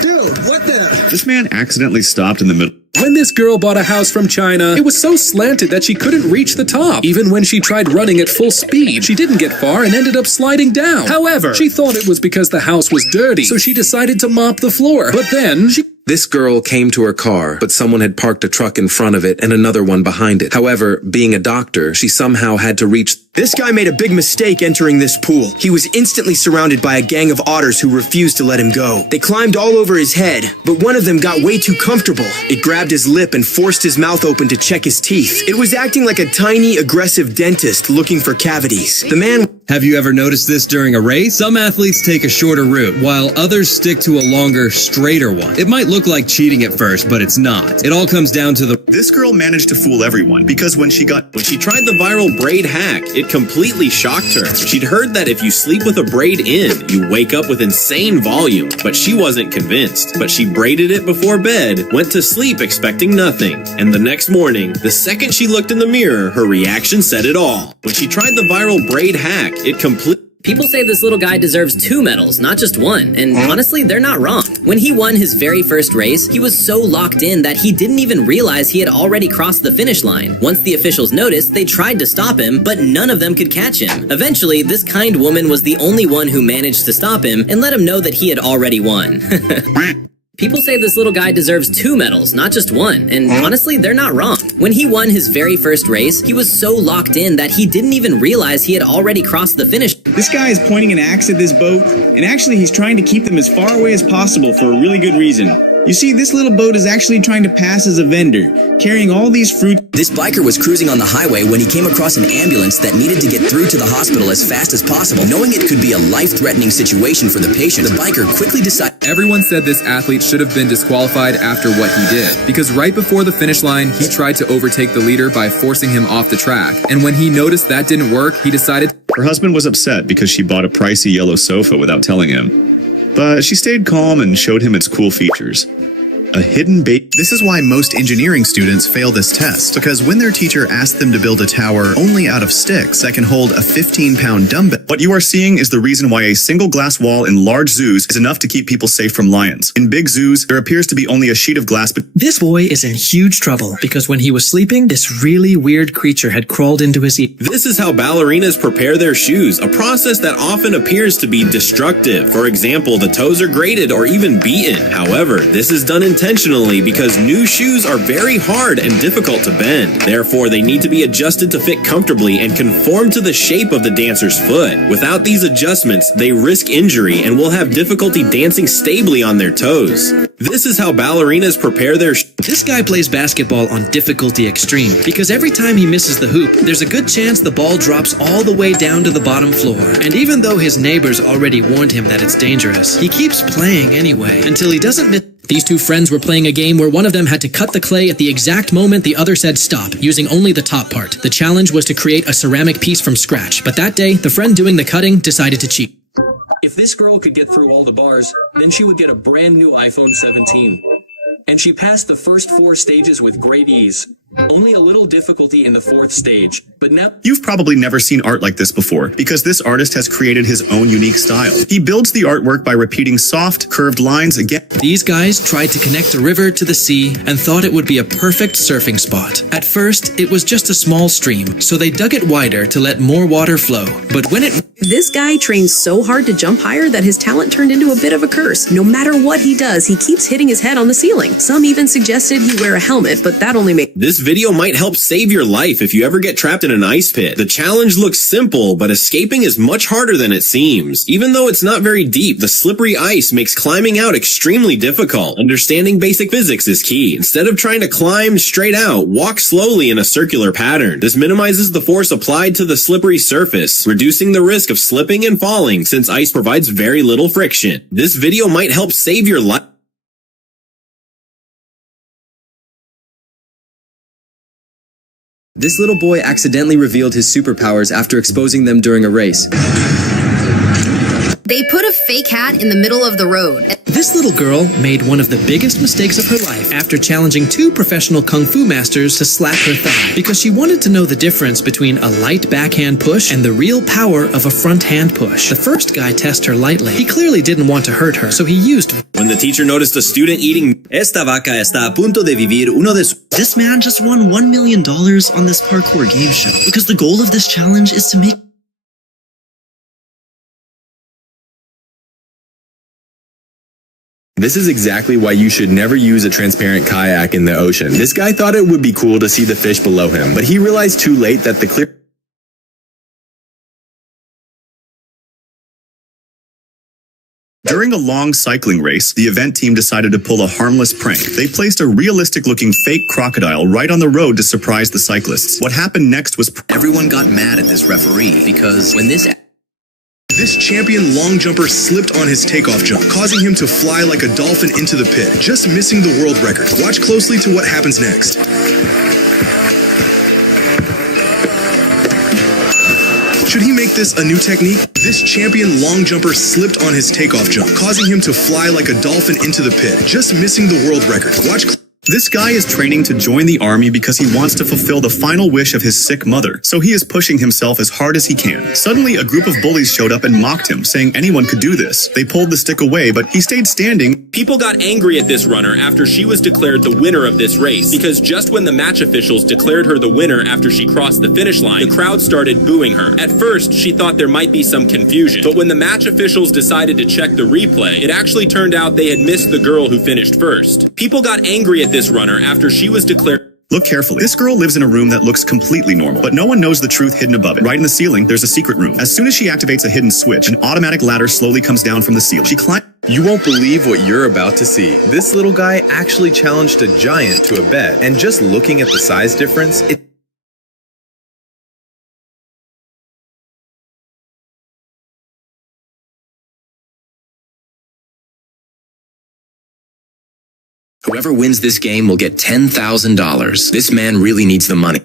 Dude, what the... This man accidentally stopped in the middle. When this girl bought a house from China, it was so slanted that she couldn't reach the top. Even when she tried running at full speed, she didn't get far and ended up sliding down. However, she thought it was because the house was dirty, so she decided to mop the floor. But then she... This girl came to her car, but someone had parked a truck in front of it and another one behind it. However, being a doctor, she somehow had to reach... This guy made a big mistake entering this pool. He was instantly surrounded by a gang of otters who refused to let him go. They climbed all over his head, but one of them got way too comfortable. It grabbed his lip and forced his mouth open to check his teeth. It was acting like a tiny, aggressive dentist looking for cavities. The man... Have you ever noticed this during a race? Some athletes take a shorter route, while others stick to a longer, straighter one. It might look like cheating at first, but it's not. It all comes down to the... This girl managed to fool everyone, because when she tried the viral braid hack, it completely shocked her. She'd heard that if you sleep with a braid in, you wake up with insane volume, but she wasn't convinced. But she braided it before bed, went to sleep expecting nothing, and the next morning, the second she looked in the mirror, her reaction said it all. When she tried the viral braid hack, it completely... People say this little guy deserves 2 medals, not just 1, and honestly, they're not wrong. When he won his very first race, he was so locked in that he didn't even realize he had already crossed the finish line. Once the officials noticed, they tried to stop him, but none of them could catch him. Eventually, this kind woman was the only one who managed to stop him and let him know that he had already won. People say this little guy deserves 2 medals, not just 1, and honestly, they're not wrong. When he won his very first race, he was so locked in that he didn't even realize he had already crossed the finish. This guy is pointing an axe at this boat, and actually he's trying to keep them as far away as possible for a really good reason. You see, this little boat is actually trying to pass as a vendor, carrying all these fruit. This biker was cruising on the highway when he came across an ambulance that needed to get through to the hospital as fast as possible. Knowing it could be a life-threatening situation for the patient, the biker quickly decided... Everyone said this athlete should have been disqualified after what he did, because right before the finish line, he tried to overtake the leader by forcing him off the track. And when he noticed that didn't work, he decided... Her husband was upset because she bought a pricey yellow sofa without telling him. But she stayed calm and showed him its cool features. A hidden bait. This is why most engineering students fail this test, because when their teacher asked them to build a tower only out of sticks that can hold a 15-pound dumbbell. What you are seeing is the reason why a single glass wall in large zoos is enough to keep people safe from lions. In big zoos, there appears to be only a sheet of glass. This boy is in huge trouble because when he was sleeping, this really weird creature had crawled into his ear. This is how ballerinas prepare their shoes, a process that often appears to be destructive. For example, the toes are grated or even beaten. However, this is done intentionally because new shoes are very hard and difficult to bend. Therefore, they need to be adjusted to fit comfortably and conform to the shape of the dancer's foot. Without these adjustments, they risk injury and will have difficulty dancing stably on their toes. This is how ballerinas prepare their This guy plays basketball on difficulty extreme because every time he misses the hoop, there's a good chance the ball drops all the way down to the bottom floor. And even though his neighbors already warned him that it's dangerous, he keeps playing anyway until he doesn't miss. These two friends were playing a game where one of them had to cut the clay at the exact moment the other said stop, using only the top part. The challenge was to create a ceramic piece from scratch, but that day, the friend doing the cutting decided to cheat. If this girl could get through all the bars, then she would get a brand new iPhone 17. And she passed the first 4 stages with great ease. Only a little difficulty in the 4th stage, but now... You've probably never seen art like this before, because this artist has created his own unique style. He builds the artwork by repeating soft, curved lines again. These guys tried to connect the river to the sea and thought it would be a perfect surfing spot. At first, it was just a small stream, so they dug it wider to let more water flow. But when it... This guy trains so hard to jump higher that his talent turned into a bit of a curse. No matter what he does, he keeps hitting his head on the ceiling. Some even suggested he wear a helmet, but that only made... This video might help save your life if you ever get trapped in an ice pit. The challenge looks simple, but escaping is much harder than it seems. Even though it's not very deep, the slippery ice makes climbing out extremely difficult. Understanding basic physics is key. Instead of trying to climb straight out, walk slowly in a circular pattern. This minimizes the force applied to the slippery surface, reducing the risk of slipping and falling since ice provides very little friction. This video might help save your life. This little boy accidentally revealed his superpowers after exposing them during a race. They put a fake hat in the middle of the road. This little girl made one of the biggest mistakes of her life after challenging 2 professional kung fu masters to slap her thigh because she wanted to know the difference between a light backhand push and the real power of a front hand push. The first guy tested her lightly. He clearly didn't want to hurt her, so he used... When the teacher noticed a student eating... Esta vaca está a punto de vivir uno de sus... This man just won $1 million on this parkour game show because the goal of this challenge is to make... This is exactly why you should never use a transparent kayak in the ocean. This guy thought it would be cool to see the fish below him, but he realized too late that the clear... During a long cycling race, the event team decided to pull a harmless prank. They placed a realistic-looking fake crocodile right on the road to surprise the cyclists. What happened next was... Everyone got mad at this referee because when this champion long jumper slipped on his takeoff jump, causing him to fly like a dolphin into the pit, just missing the world record. Watch closely to what happens next. Should he make this a new technique? This champion long jumper slipped on his takeoff jump, causing him to fly like a dolphin into the pit, just missing the world record. Watch. This guy is training to join the army because he wants to fulfill the final wish of his sick mother, so he is pushing himself as hard as he can. Suddenly, a group of bullies showed up and mocked him, saying anyone could do this. They pulled the stick away, but he stayed standing. People got angry at this runner after she was declared the winner of this race, because just when the match officials declared her the winner after she crossed the finish line, the crowd started booing her. At first, she thought there might be some confusion, but when the match officials decided to check the replay, it actually turned out they had missed the girl who finished first. People got angry at this runner after she was declared. Look carefully. This girl lives in a room that looks completely normal, but no one knows the truth hidden above it. Right in the ceiling, there's a secret room. As soon as she activates a hidden switch, an automatic ladder slowly comes down from the ceiling. She climbs. You won't believe what you're about to see. This little guy actually challenged a giant to a bet, and just looking at the size difference, Whoever wins this game will get $10,000. This man really needs the money.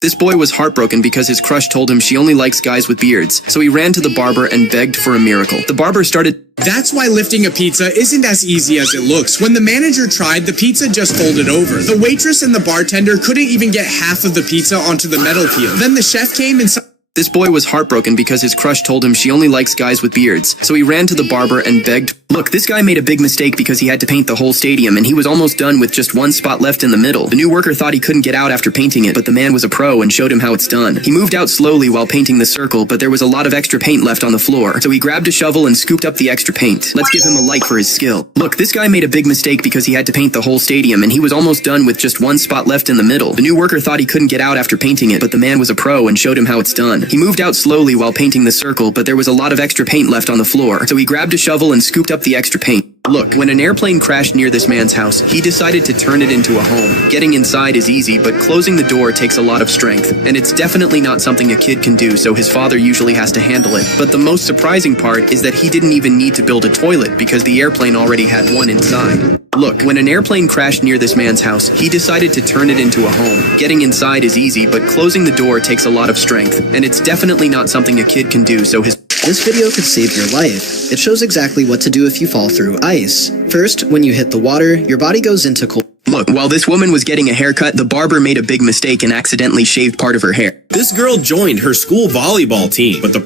This boy was heartbroken because his crush told him she only likes guys with beards, so he ran to the barber and begged for a miracle. The barber started... That's why lifting a pizza isn't as easy as it looks. When the manager tried, the pizza just folded over. The waitress and the bartender couldn't even get half of the pizza onto the metal peel. Then the chef came and... This boy was heartbroken because his crush told him she only likes guys with beards, so he ran to the barber and begged... Look, this guy made a big mistake because he had to paint the whole stadium, and he was almost done with just one spot left in the middle. The new worker thought he couldn't get out after painting it, but the man was a pro and showed him how it's done. He moved out slowly while painting the circle, but there was a lot of extra paint left on the floor, so he grabbed a shovel and scooped up the extra paint. Let's give him a like for his skill. Look, this guy made a big mistake because he had to paint the whole stadium, and he was almost done with just one spot left in the middle. The new worker thought he couldn't get out after painting it, but the man was a pro and showed him how it's done. He moved out slowly while painting the circle, but there was a lot of extra paint left on the floor, so he grabbed a shovel and scooped up the extra paint. Look, when an airplane crashed near this man's house, he decided to turn it into a home. Getting inside is easy, but closing the door takes a lot of strength, and it's definitely not something a kid can do, so his father usually has to handle it. But the most surprising part is that he didn't even need to build a toilet because the airplane already had one inside. Look, when an airplane crashed near this man's house, he decided to turn it into a home. Getting inside is easy, but closing the door takes a lot of strength, and it's definitely not something a kid can do, so his... This video could save your life. It shows exactly what to do if you fall through ice. First, when you hit the water, your body goes into cold. Look, while this woman was getting a haircut, the barber made a big mistake and accidentally shaved part of her hair. This girl joined her school volleyball team, but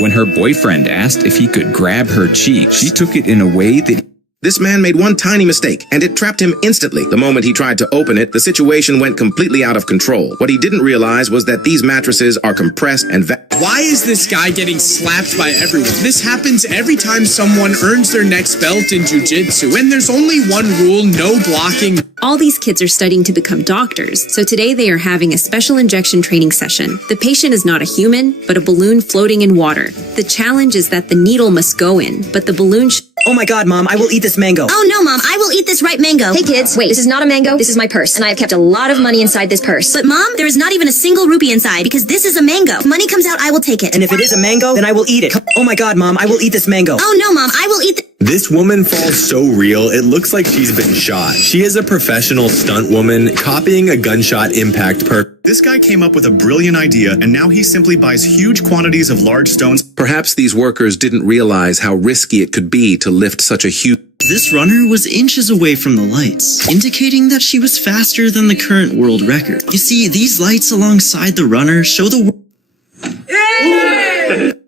when her boyfriend asked if he could grab her cheek, she took it in a way that... This man made one tiny mistake, and it trapped him instantly. The moment he tried to open it, the situation went completely out of control. What he didn't realize was that these mattresses are compressed and Why is this guy getting slapped by everyone? This happens every time someone earns their next belt in jiu-jitsu, and there's only one rule, no blocking. All these kids are studying to become doctors, so today they are having a special injection training session. The patient is not a human, but a balloon floating in water. The challenge is that the needle must go in, but the balloon Oh my god, Mom, I will eat this mango. Oh no, Mom, I will eat this ripe mango. Hey kids, wait, this is not a mango, this is my purse, and I have kept a lot of money inside this purse. But Mom, there is not even a single rupee inside, because this is a mango. If money comes out, I will take it. And if it is a mango, then I will eat it. Oh my god, Mom, I will eat this mango. Oh no, Mom, I will eat This woman falls so real, it looks like she's been shot. She is a professional stunt woman, copying a gunshot impact This guy came up with a brilliant idea, and now he simply buys huge quantities of large stones. Perhaps these workers didn't realize how risky it could be to lift such a huge... This runner was inches away from the lights, indicating that she was faster than the current world record. You see, these lights alongside the runner show the world.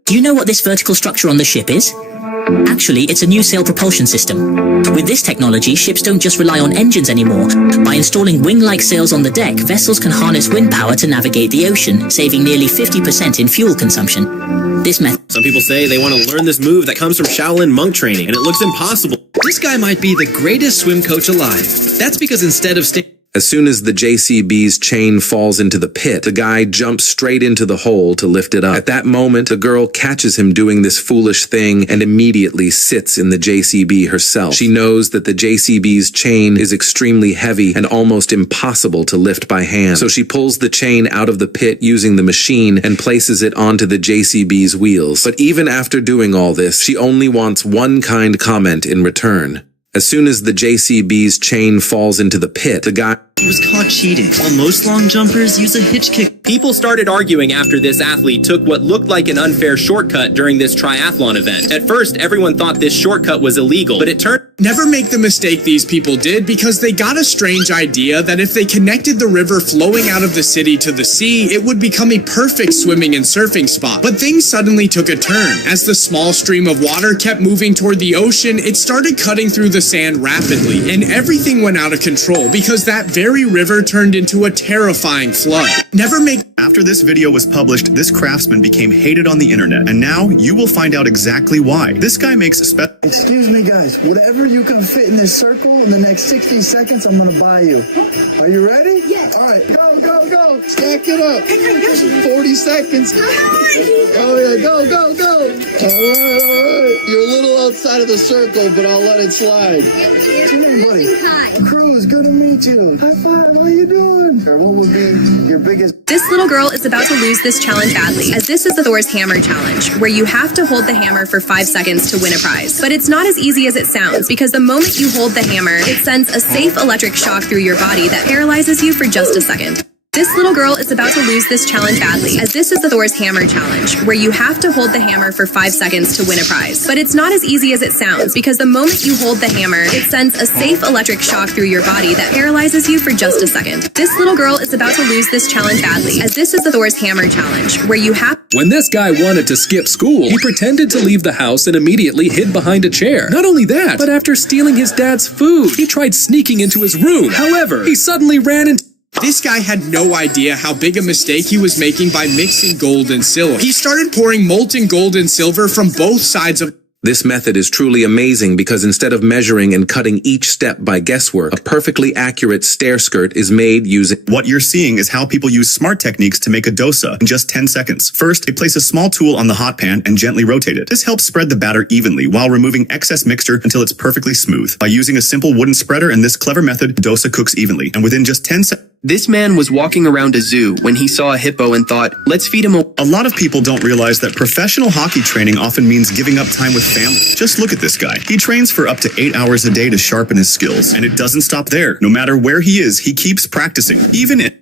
Do you know what this vertical structure on the ship is? Actually, it's a new sail propulsion system. With this technology, ships don't just rely on engines anymore. By installing wing-like sails on the deck, vessels can harness wind power to navigate the ocean, saving nearly 50% in fuel consumption. This method... Some people say they want to learn this move that comes from Shaolin monk training, and it looks impossible. This guy might be the greatest swim coach alive. That's because instead of staying... As soon as the JCB's chain falls into the pit, the guy jumps straight into the hole to lift it up. At that moment, the girl catches him doing this foolish thing and immediately sits in the JCB herself. She knows that the JCB's chain is extremely heavy and almost impossible to lift by hand. So she pulls the chain out of the pit using the machine and places it onto the JCB's wheels. But even after doing all this, she only wants one kind comment in return. As soon as the JCB's chain falls into the pit, the guy... He was caught cheating, while most long jumpers use a hitch kick. People started arguing after this athlete took what looked like an unfair shortcut during this triathlon event. At first, everyone thought this shortcut was illegal, but it turned... Never make the mistake these people did, because they got a strange idea that if they connected the river flowing out of the city to the sea, it would become a perfect swimming and surfing spot. But things suddenly took a turn. As the small stream of water kept moving toward the ocean, it started cutting through the sand rapidly, and everything went out of control because that very river turned into a terrifying flood. Never make... After this video was published, this craftsman became hated on the internet, and now you will find out exactly why. This guy makes Excuse me, guys. Whatever you can fit in this circle in the next 60 seconds, I'm gonna buy you. Are you ready? Yes. All right, go, go, go. Stack it up. 40 seconds. Oh, yeah, go, go, go. All right. You're a little outside of the circle, but I'll let it slide. What's your name, buddy? Hi. Cruz, good to meet you. High five. How you doing? What would be your biggest... This little girl is about to lose this challenge badly, as this is the Thor's Hammer Challenge, where you have to hold the hammer for 5 seconds to win a prize. But it's not as easy as it sounds, because the moment you hold the hammer, it sends a safe electric shock through your body that paralyzes you for just a second. This little girl is about to lose this challenge badly, as this is the Thor's Hammer Challenge, where you have to hold the hammer for 5 seconds to win a prize. But it's not as easy as it sounds, because the moment you hold the hammer, it sends a safe electric shock through your body that paralyzes you for just a second. This little girl is about to lose this challenge badly, as this is the Thor's Hammer Challenge, where you have... When this guy wanted to skip school, he pretended to leave the house and immediately hid behind a chair. Not only that, but after stealing his dad's food, he tried sneaking into his room. However, he suddenly ran into... This guy had no idea how big a mistake he was making by mixing gold and silver. He started pouring molten gold and silver from both sides of... This method is truly amazing because instead of measuring and cutting each step by guesswork, a perfectly accurate stair skirt is made using... What you're seeing is how people use smart techniques to make a dosa in just 10 seconds. First, they place a small tool on the hot pan and gently rotate it. This helps spread the batter evenly while removing excess mixture until it's perfectly smooth. By using a simple wooden spreader and this clever method, dosa cooks evenly, and within just 10 seconds... This man was walking around a zoo when he saw a hippo and thought, let's feed him A lot of people don't realize that professional hockey training often means giving up time with family. Just look at this guy. He trains for up to 8 hours a day to sharpen his skills, and it doesn't stop there. No matter where he is, he keeps practicing, even in...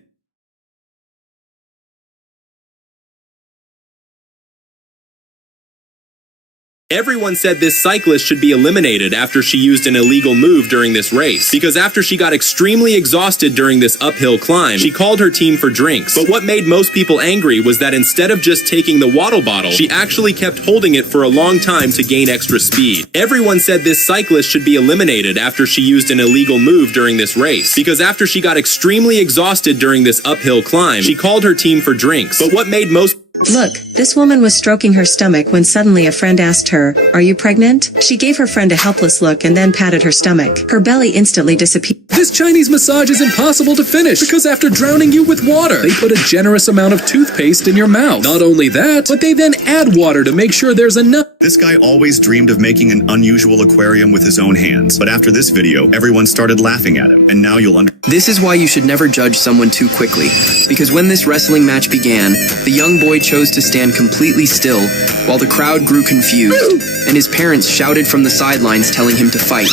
Everyone said this cyclist should be eliminated after she used an illegal move during this race, because after she got extremely exhausted during this uphill climb, she called her team for drinks. But what made most people angry was that instead of just taking the waddle bottle, she actually kept holding it for a long time to gain extra speed. Everyone said this cyclist should be eliminated after she used an illegal move during this race, because after she got extremely exhausted during this uphill climb, she called her team for drinks. But what made most... Look, this woman was stroking her stomach when suddenly a friend asked her, "Are you pregnant?" She gave her friend a helpless look and then patted her stomach. Her belly instantly disappeared. This Chinese massage is impossible to finish because after drowning you with water, they put a generous amount of toothpaste in your mouth. Not only that, but they then add water to make sure there's enough. This guy always dreamed of making an unusual aquarium with his own hands. But after this video, everyone started laughing at him, and now you'll understand. This is why you should never judge someone too quickly, because when this wrestling match began, the young boy chose to stand completely still while the crowd grew confused, and his parents shouted from the sidelines telling him to fight.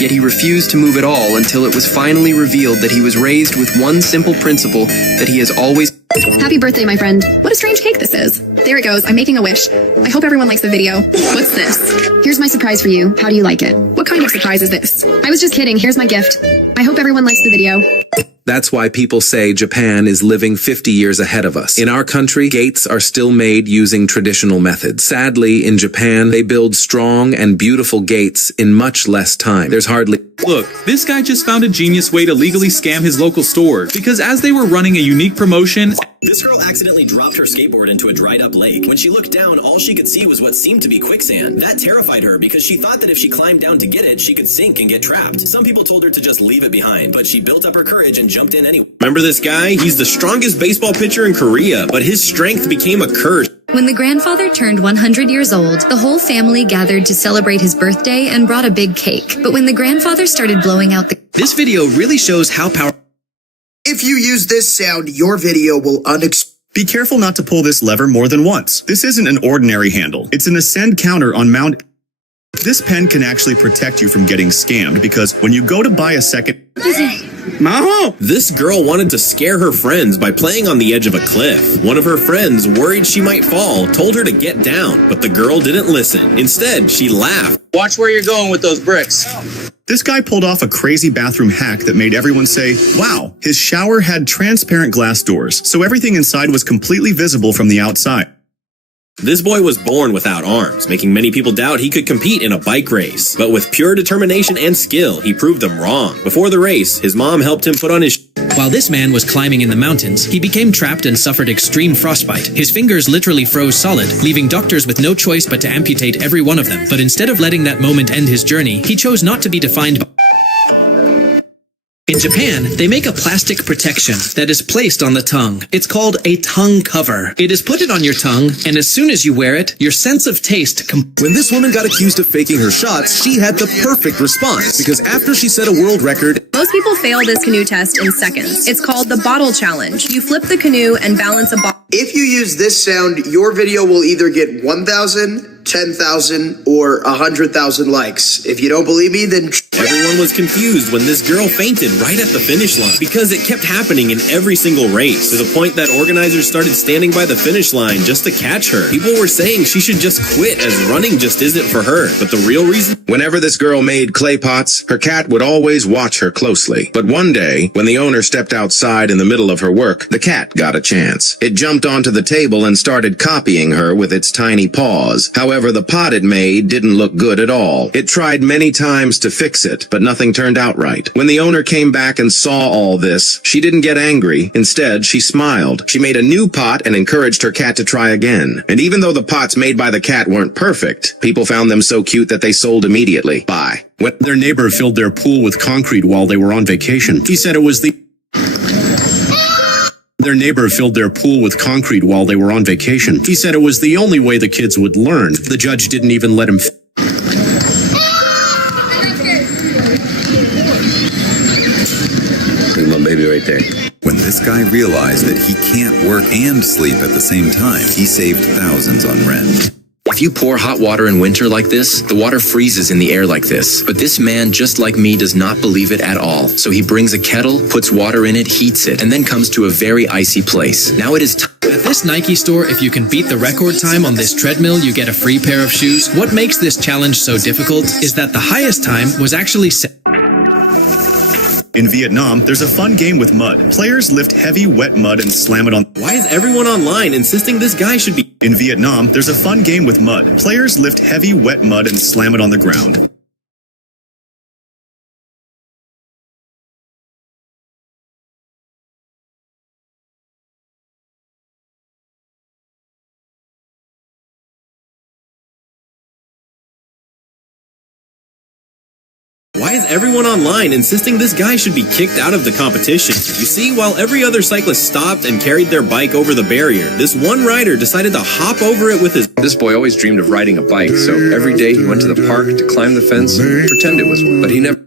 Yet he refused to move at all until it was finally revealed that he was raised with one simple principle that he has always... Happy birthday, my friend. What a strange cake this is. There it goes. I'm making a wish. I hope everyone likes the video. What's this? Here's my surprise for you. How do you like it? What kind of surprise is this? I was just kidding. Here's my gift. I hope everyone likes the video. That's why people say Japan is living 50 years ahead of us. In our country, gates are still made using traditional methods. Sadly, in Japan, they build strong and beautiful gates in much less time. There's hardly... Look, this guy just found a genius way to legally scam his local store, because as they were running a unique promotion... This girl accidentally dropped her skateboard into a dried up lake. When she looked down, all she could see was what seemed to be quicksand. That terrified her because she thought that if she climbed down to get it, she could sink and get trapped. Some people told her to just leave it behind, but she built up her courage and jumped in anyway. Remember this guy? He's the strongest baseball pitcher in Korea, but his strength became a curse. When the grandfather turned 100 years old, the whole family gathered to celebrate his birthday and brought a big cake. But when the grandfather started blowing out the... This video really shows how powerful... If you use this sound, your video will Be careful not to pull this lever more than once. This isn't an ordinary handle. It's an ascend counter on mount. This pen can actually protect you from getting scammed because when you go to buy a second... Maho! This girl wanted to scare her friends by playing on the edge of a cliff. One of her friends, worried she might fall, told her to get down, but the girl didn't listen. Instead, she laughed. Watch where you're going with those bricks. This guy pulled off a crazy bathroom hack that made everyone say, wow, his shower had transparent glass doors, so everything inside was completely visible from the outside. This boy was born without arms, making many people doubt he could compete in a bike race. But with pure determination and skill, he proved them wrong. Before the race, his mom helped him put on his While this man was climbing in the mountains, he became trapped and suffered extreme frostbite. His fingers literally froze solid, leaving doctors with no choice but to amputate every one of them. But instead of letting that moment end his journey, he chose not to be defined by... In Japan, they make a plastic protection that is placed on the tongue. It's called a tongue cover. It is put on your tongue, and as soon as you wear it, your sense of taste When this woman got accused of faking her shots, she had the perfect response, because after she set a world record... Most people fail this canoe test in seconds. It's called the bottle challenge. You flip the canoe and balance a bottle. If you use this sound, your video will either get 1,000, 10,000, or 100,000 likes. If you don't believe me, then... Everyone was confused when this girl fainted right at the finish line because it kept happening in every single race, to the point that organizers started standing by the finish line just to catch her. People were saying she should just quit as running just isn't for her, but the real reason... Whenever this girl made clay pots, her cat would always watch her closely. But one day, when the owner stepped outside in the middle of her work, the cat got a chance. It jumped onto the table and started copying her with its tiny paws. However, the pot it made didn't look good at all. It tried many times to fix it, but nothing turned out right. When the owner came back and saw all this, she didn't get angry. Instead, she smiled. She made a new pot and encouraged her cat to try again. And even though the pots made by the cat weren't perfect, people found them so cute that they sold immediately. Bye. When their neighbor filled their pool with concrete while they were on vacation, he said it was the... Their neighbor filled their pool with concrete while they were on vacation. He said it was the only way the kids would learn. The judge didn't even let him... Look at my baby right there. When this guy realized that he can't work and sleep at the same time, he saved thousands on rent. If you pour hot water in winter like this, the water freezes in the air like this. But this man, just like me, does not believe it at all. So he brings a kettle, puts water in it, heats it, and then comes to a very icy place. Now it is At this Nike store, if you can beat the record time on this treadmill, you get a free pair of shoes. What makes this challenge so difficult is that the highest time was actually set. In Vietnam, there's a fun game with mud. Players lift heavy, wet mud and slam it on... Why is everyone online insisting this guy should be... In Vietnam, there's a fun game with mud. Players lift heavy, wet mud and slam it on the ground. Why is everyone online insisting this guy should be kicked out of the competition? You see, while every other cyclist stopped and carried their bike over the barrier, this one rider decided to hop over it with his... This boy always dreamed of riding a bike, so every day he went to the park to climb the fence and pretend it was one, but he never...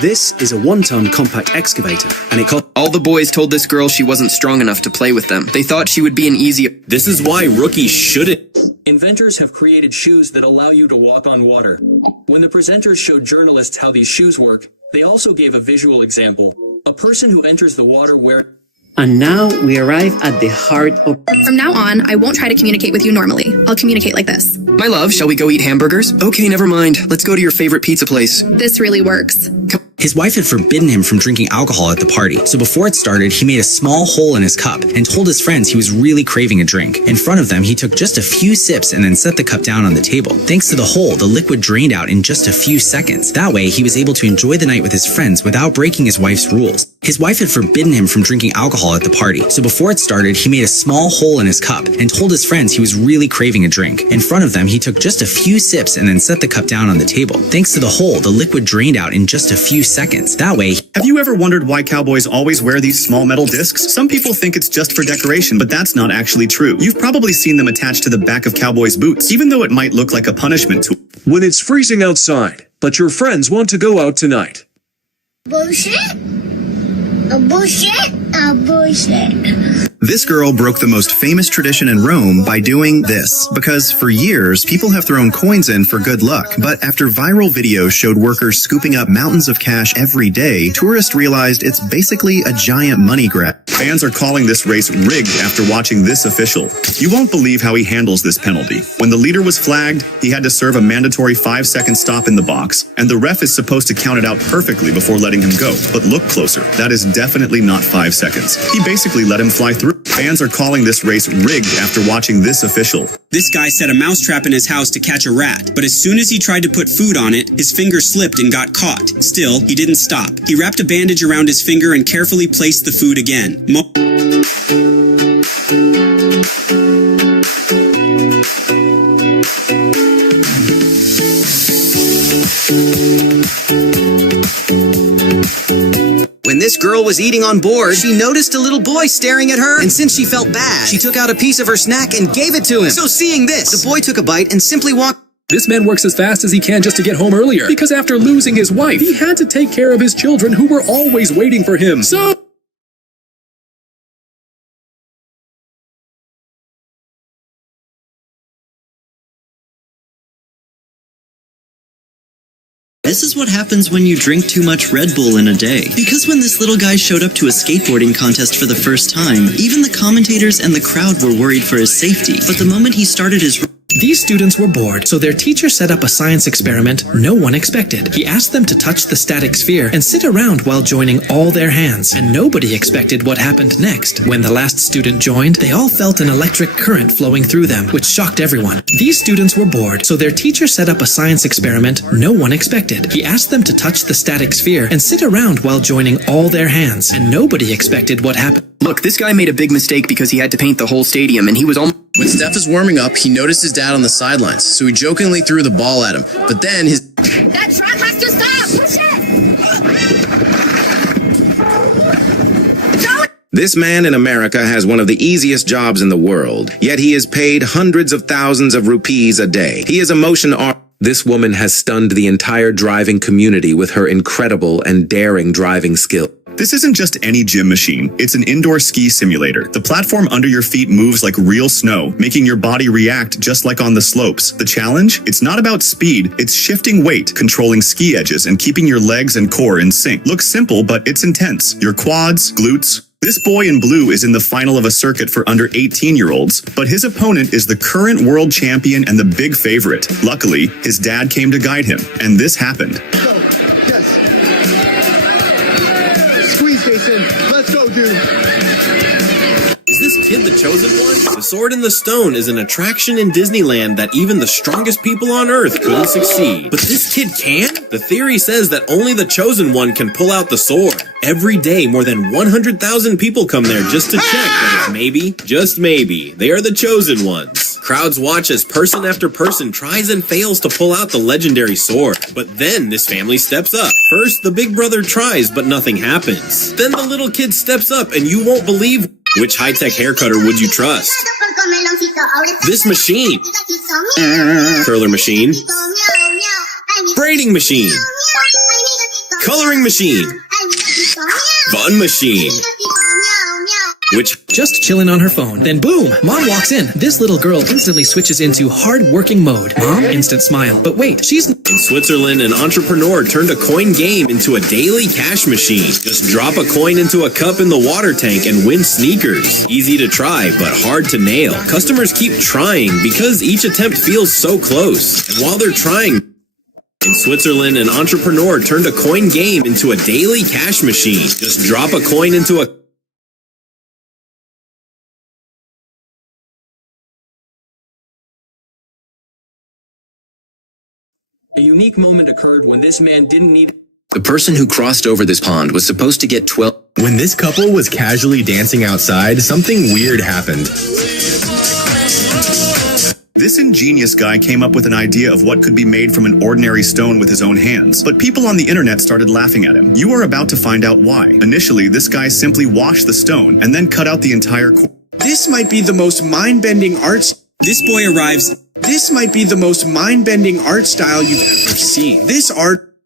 This is a 1-ton compact excavator, and it cost... All the boys told this girl she wasn't strong enough to play with them. They thought she would be an easier... This is why rookies shouldn't... Inventors have created shoes that allow you to walk on water. When the presenters showed journalists how these shoes work, they also gave a visual example. A person who enters the water wearing... And now we arrive at the heart of... From now on, I won't try to communicate with you normally. I'll communicate like this. My love, shall we go eat hamburgers? Okay, never mind. Let's go to your favorite pizza place. This really works. His wife had forbidden him from drinking alcohol at the party, so before it started, he made a small hole in his cup and told his friends he was really craving a drink. In front of them, he took just a few sips and then set the cup down on the table. Thanks to the hole, the liquid drained out in just a few seconds. That way, he was able to enjoy the night with his friends without breaking his wife's rules. His wife had forbidden him from drinking alcohol at the party, so before it started, he made a small hole in his cup and told his friends he was really craving a drink. In front of them, he took just a few sips and then set the cup down on the table. Thanks to the hole, the liquid drained out in just a few seconds. That way, have you ever wondered why cowboys always wear these small metal discs? Some people think it's just for decoration, but that's not actually true. You've probably seen them attached to the back of cowboys' boots, even though it might look like a punishment to... When it's freezing outside, but your friends want to go out tonight. Bullshit. bullshit. This girl broke the most famous tradition in Rome by doing this, because for years, people have thrown coins in for good luck. But after viral videos showed workers scooping up mountains of cash every day, tourists realized it's basically a giant money grab. Fans are calling this race rigged after watching this official. You won't believe how he handles this penalty. When the leader was flagged, he had to serve a mandatory 5-second stop in the box, and the ref is supposed to count it out perfectly before letting him go. But look closer, that is definitely not 5 seconds. He basically let him fly through. Fans are calling this race rigged after watching this official. This guy set a mousetrap in his house to catch a rat, but as soon as he tried to put food on it, his finger slipped and got caught. Still, he didn't stop. He wrapped a bandage around his finger and carefully placed the food again. When this girl was eating on board, she noticed a little boy staring at her, and since she felt bad, she took out a piece of her snack and gave it to him. So seeing this, the boy took a bite and simply walked. This man works as fast as he can just to get home earlier, because after losing his wife, he had to take care of his children who were always waiting for him. So... This is what happens when you drink too much Red Bull in a day. Because when this little guy showed up to a skateboarding contest for the first time, even the commentators and the crowd were worried for his safety. But the moment he started his... These students were bored, so their teacher set up a science experiment no one expected. He asked them to touch the static sphere and sit around while joining all their hands, and nobody expected what happened next. When the last student joined, they all felt an electric current flowing through them, which shocked everyone. These students were bored, so their teacher set up a science experiment no one expected. He asked them to touch the static sphere and sit around while joining all their hands, and nobody expected what happened. Look, this guy made a big mistake because he had to paint the whole stadium, and he was almost... When Steph is warming up, he noticed his dad on the sidelines, so he jokingly threw the ball at him. But then his... That truck has to stop! Push it! This man in America has one of the easiest jobs in the world, yet he is paid hundreds of thousands of rupees a day. He is a motion artist. This woman has stunned the entire driving community with her incredible and daring driving skill. This isn't just any gym machine, it's an indoor ski simulator. The platform under your feet moves like real snow, making your body react just like on the slopes. The challenge? It's not about speed, it's shifting weight, controlling ski edges, and keeping your legs and core in sync. Looks simple, but it's intense. Your quads, glutes... This boy in blue is in the final of a circuit for under 18-year-olds, but his opponent is the current world champion and the big favorite. Luckily, his dad came to guide him, and this happened. Go. Yes. Squeeze, Jason. Let's go, dude. Is this kid the chosen one? The Sword in the Stone is an attraction in Disneyland that even the strongest people on Earth couldn't succeed. But this kid can? The theory says that only the chosen one can pull out the sword. Every day, more than 100,000 people come there just to check that if maybe, just maybe, they are the chosen ones. Crowds watch as person after person tries and fails to pull out the legendary sword. But then this family steps up. First, the big brother tries, but nothing happens. Then the little kid steps up, and you won't believe which high-tech hair cutter would you trust? This machine. Curler machine. Braiding machine. Coloring machine. Fun machine. Which... Just chilling on her phone. Then boom! Mom walks in. This little girl instantly switches into hard-working mode. Mom, instant smile. But wait, she's... In Switzerland, an entrepreneur turned a coin game into a daily cash machine. Just drop a coin into a cup in the water tank and win sneakers. Easy to try, but hard to nail. Customers keep trying because each attempt feels so close. And while they're trying... In Switzerland, an entrepreneur turned a coin game into a daily cash machine. Just drop a coin into a... A unique moment occurred when this man didn't need... The person who crossed over this pond was supposed to get 12... When this couple was casually dancing outside, something weird happened. This ingenious guy came up with an idea of what could be made from an ordinary stone with his own hands, but people on the internet started laughing at him. You are about to find out why. Initially, this guy simply washed the stone and then cut out the entire core. This might be the most mind-bending art... This boy arrives... This might be the most mind-bending art style you've ever seen. This art...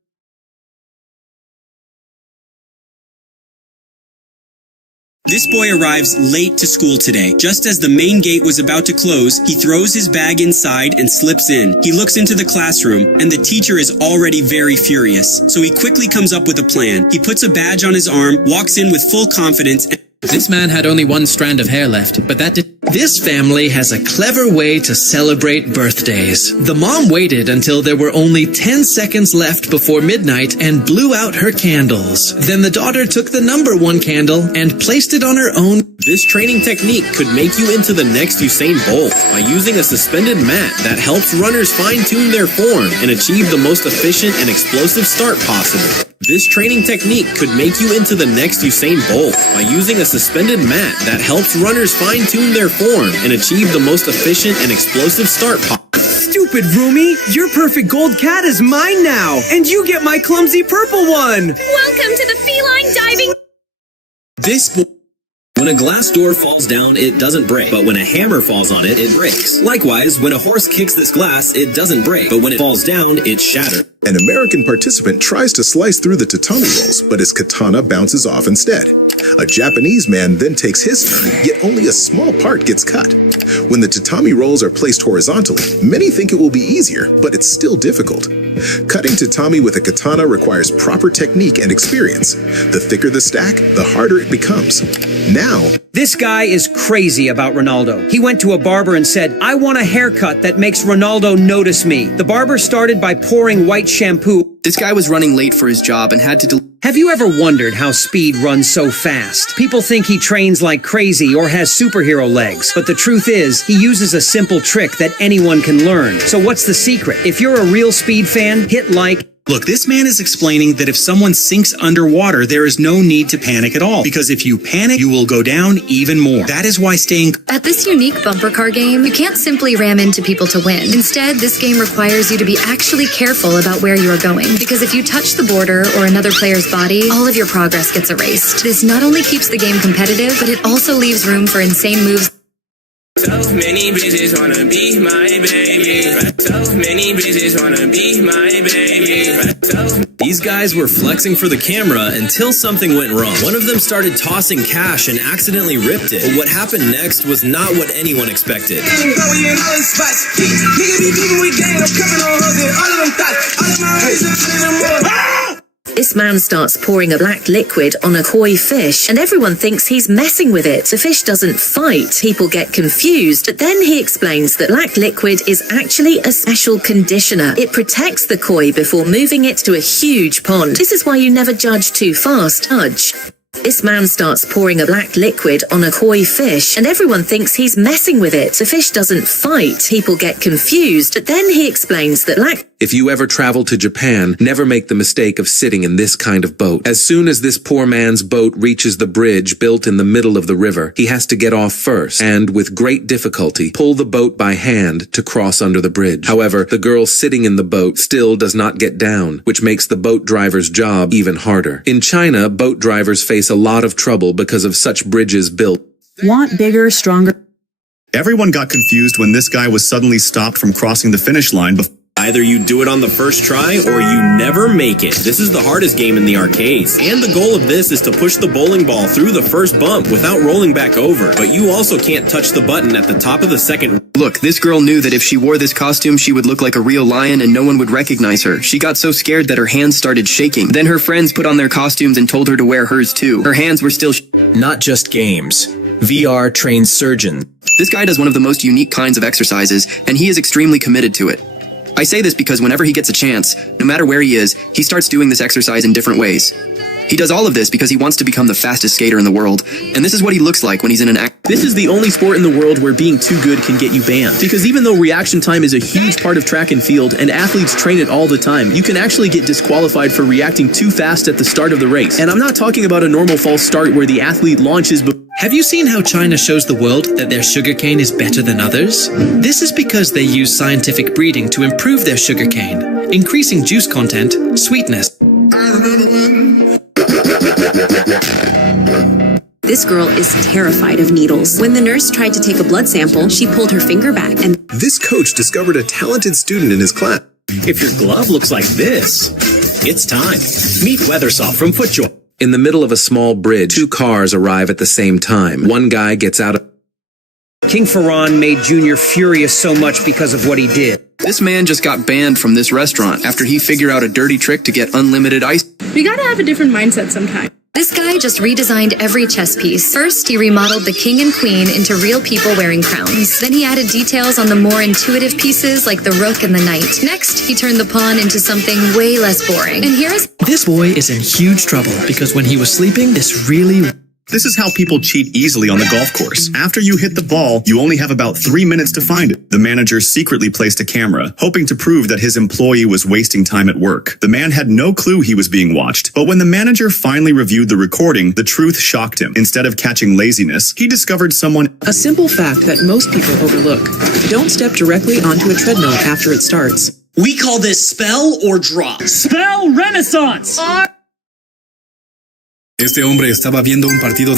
This boy arrives late to school today. Just as the main gate was about to close, he throws his bag inside and slips in. He looks into the classroom, and the teacher is already very furious. So he quickly comes up with a plan. He puts a badge on his arm, walks in with full confidence, and This man had only one strand of hair left, but that did. This family has a clever way to celebrate birthdays. The mom waited until there were only 10 seconds left before midnight and blew out her candles. Then the daughter took the number 1 candle and placed it on her own. This training technique could make you into the next Usain Bolt by using a suspended mat that helps runners fine-tune their form and achieve the most efficient and explosive start possible. This training technique could make you into the next Usain Bolt by using a suspended mat that helps runners fine-tune their form and achieve the most efficient and explosive start possible. Stupid Rumi, your perfect gold cat is mine now, and you get my clumsy purple one. Welcome to the feline diving. When a glass door falls down, it doesn't break. But when a hammer falls on it, it breaks. Likewise, when a horse kicks this glass, it doesn't break. But when it falls down, it shatters. An American participant tries to slice through the tatami rolls, but his katana bounces off instead. A Japanese man then takes his turn, yet only a small part gets cut. When the tatami rolls are placed horizontally, many think it will be easier, but it's still difficult. Cutting tatami with a katana requires proper technique and experience. The thicker the stack, the harder it becomes. Now, this guy is crazy about Ronaldo. He went to a barber and said, "I want a haircut that makes Ronaldo notice me." The barber started by pouring white shampoo. This guy was running late for his job and had to Have you ever wondered how Speed runs so fast? People think he trains like crazy or has superhero legs, but the truth is, he uses a simple trick that anyone can learn. So what's the secret? If you're a real Speed fan, hit like. Look, this man is explaining that if someone sinks underwater, there is no need to panic at all. Because if you panic, you will go down even more. That is why staying... At this unique bumper car game, you can't simply ram into people to win. Instead, this game requires you to be actually careful about where you are going. Because if you touch the border or another player's body, all of your progress gets erased. This not only keeps the game competitive, but it also leaves room for insane moves. So many bitches wanna be my baby. So many bitches wanna be my baby. These guys were flexing for the camera until something went wrong. One of them started tossing cash and accidentally ripped it. But what happened next was not what anyone expected. This man starts pouring a black liquid on a koi fish, and everyone thinks he's messing with it. The fish doesn't fight. People get confused, but then he explains that black liquid is actually a special conditioner. It protects the koi before moving it to a huge pond. This is why you never judge too fast. This man starts pouring a black liquid on a koi fish, and everyone thinks he's messing with it. The fish doesn't fight. People get confused, but then he explains that black... If you ever travel to Japan, never make the mistake of sitting in this kind of boat. As soon as this poor man's boat reaches the bridge built in the middle of the river, he has to get off first and, with great difficulty, pull the boat by hand to cross under the bridge. However, the girl sitting in the boat still does not get down, which makes the boat driver's job even harder. In China, boat drivers face a lot of trouble because of such bridges built. Want bigger, stronger... Everyone got confused when this guy was suddenly stopped from crossing the finish line before... Either you do it on the first try, or you never make it. This is the hardest game in the arcades. And the goal of this is to push the bowling ball through the first bump without rolling back over. But you also can't touch the button at the top of the second. Look, this girl knew that if she wore this costume, she would look like a real lion and no one would recognize her. She got so scared that her hands started shaking. Then her friends put on their costumes and told her to wear hers too. Her hands were still Not just games. VR trains surgeons. This guy does one of the most unique kinds of exercises, and he is extremely committed to it. I say this because whenever he gets a chance, no matter where he is, he starts doing this exercise in different ways. He does all of this because he wants to become the fastest skater in the world, and this is what he looks like when he's in an act. This is the only sport in the world where being too good can get you banned. Because even though reaction time is a huge part of track and field, and athletes train it all the time, you can actually get disqualified for reacting too fast at the start of the race. And I'm not talking about a normal false start where the athlete launches Have you seen how China shows the world that their sugarcane is better than others? This is because they use scientific breeding to improve their sugarcane, increasing juice content, sweetness. This girl is terrified of needles. When the nurse tried to take a blood sample, she pulled her finger back and... This coach discovered a talented student in his class. If your glove looks like this, it's time. Meet Weathersoft from FootJoy. In the middle of a small bridge, two cars arrive at the same time. One guy gets out of... King Ferran made Junior furious so much because of what he did. This man just got banned from this restaurant after he figured out a dirty trick to get unlimited ice. We gotta have a different mindset sometime. This guy just redesigned every chess piece. First, he remodeled the king and queen into real people wearing crowns. Then he added details on the more intuitive pieces like the rook and the knight. Next, he turned the pawn into something way less boring. And here's... This boy is in huge trouble because when he was sleeping, this really... This is how people cheat easily on the golf course. After you hit the ball, you only have about 3 minutes to find it. The manager secretly placed a camera, hoping to prove that his employee was wasting time at work. The man had no clue he was being watched, but when the manager finally reviewed the recording, the truth shocked him. Instead of catching laziness, he discovered someone... A simple fact that most people overlook. Don't step directly onto a treadmill after it starts. We call this spell or drop. Spell Renaissance! Este hombre estaba viendo un partido.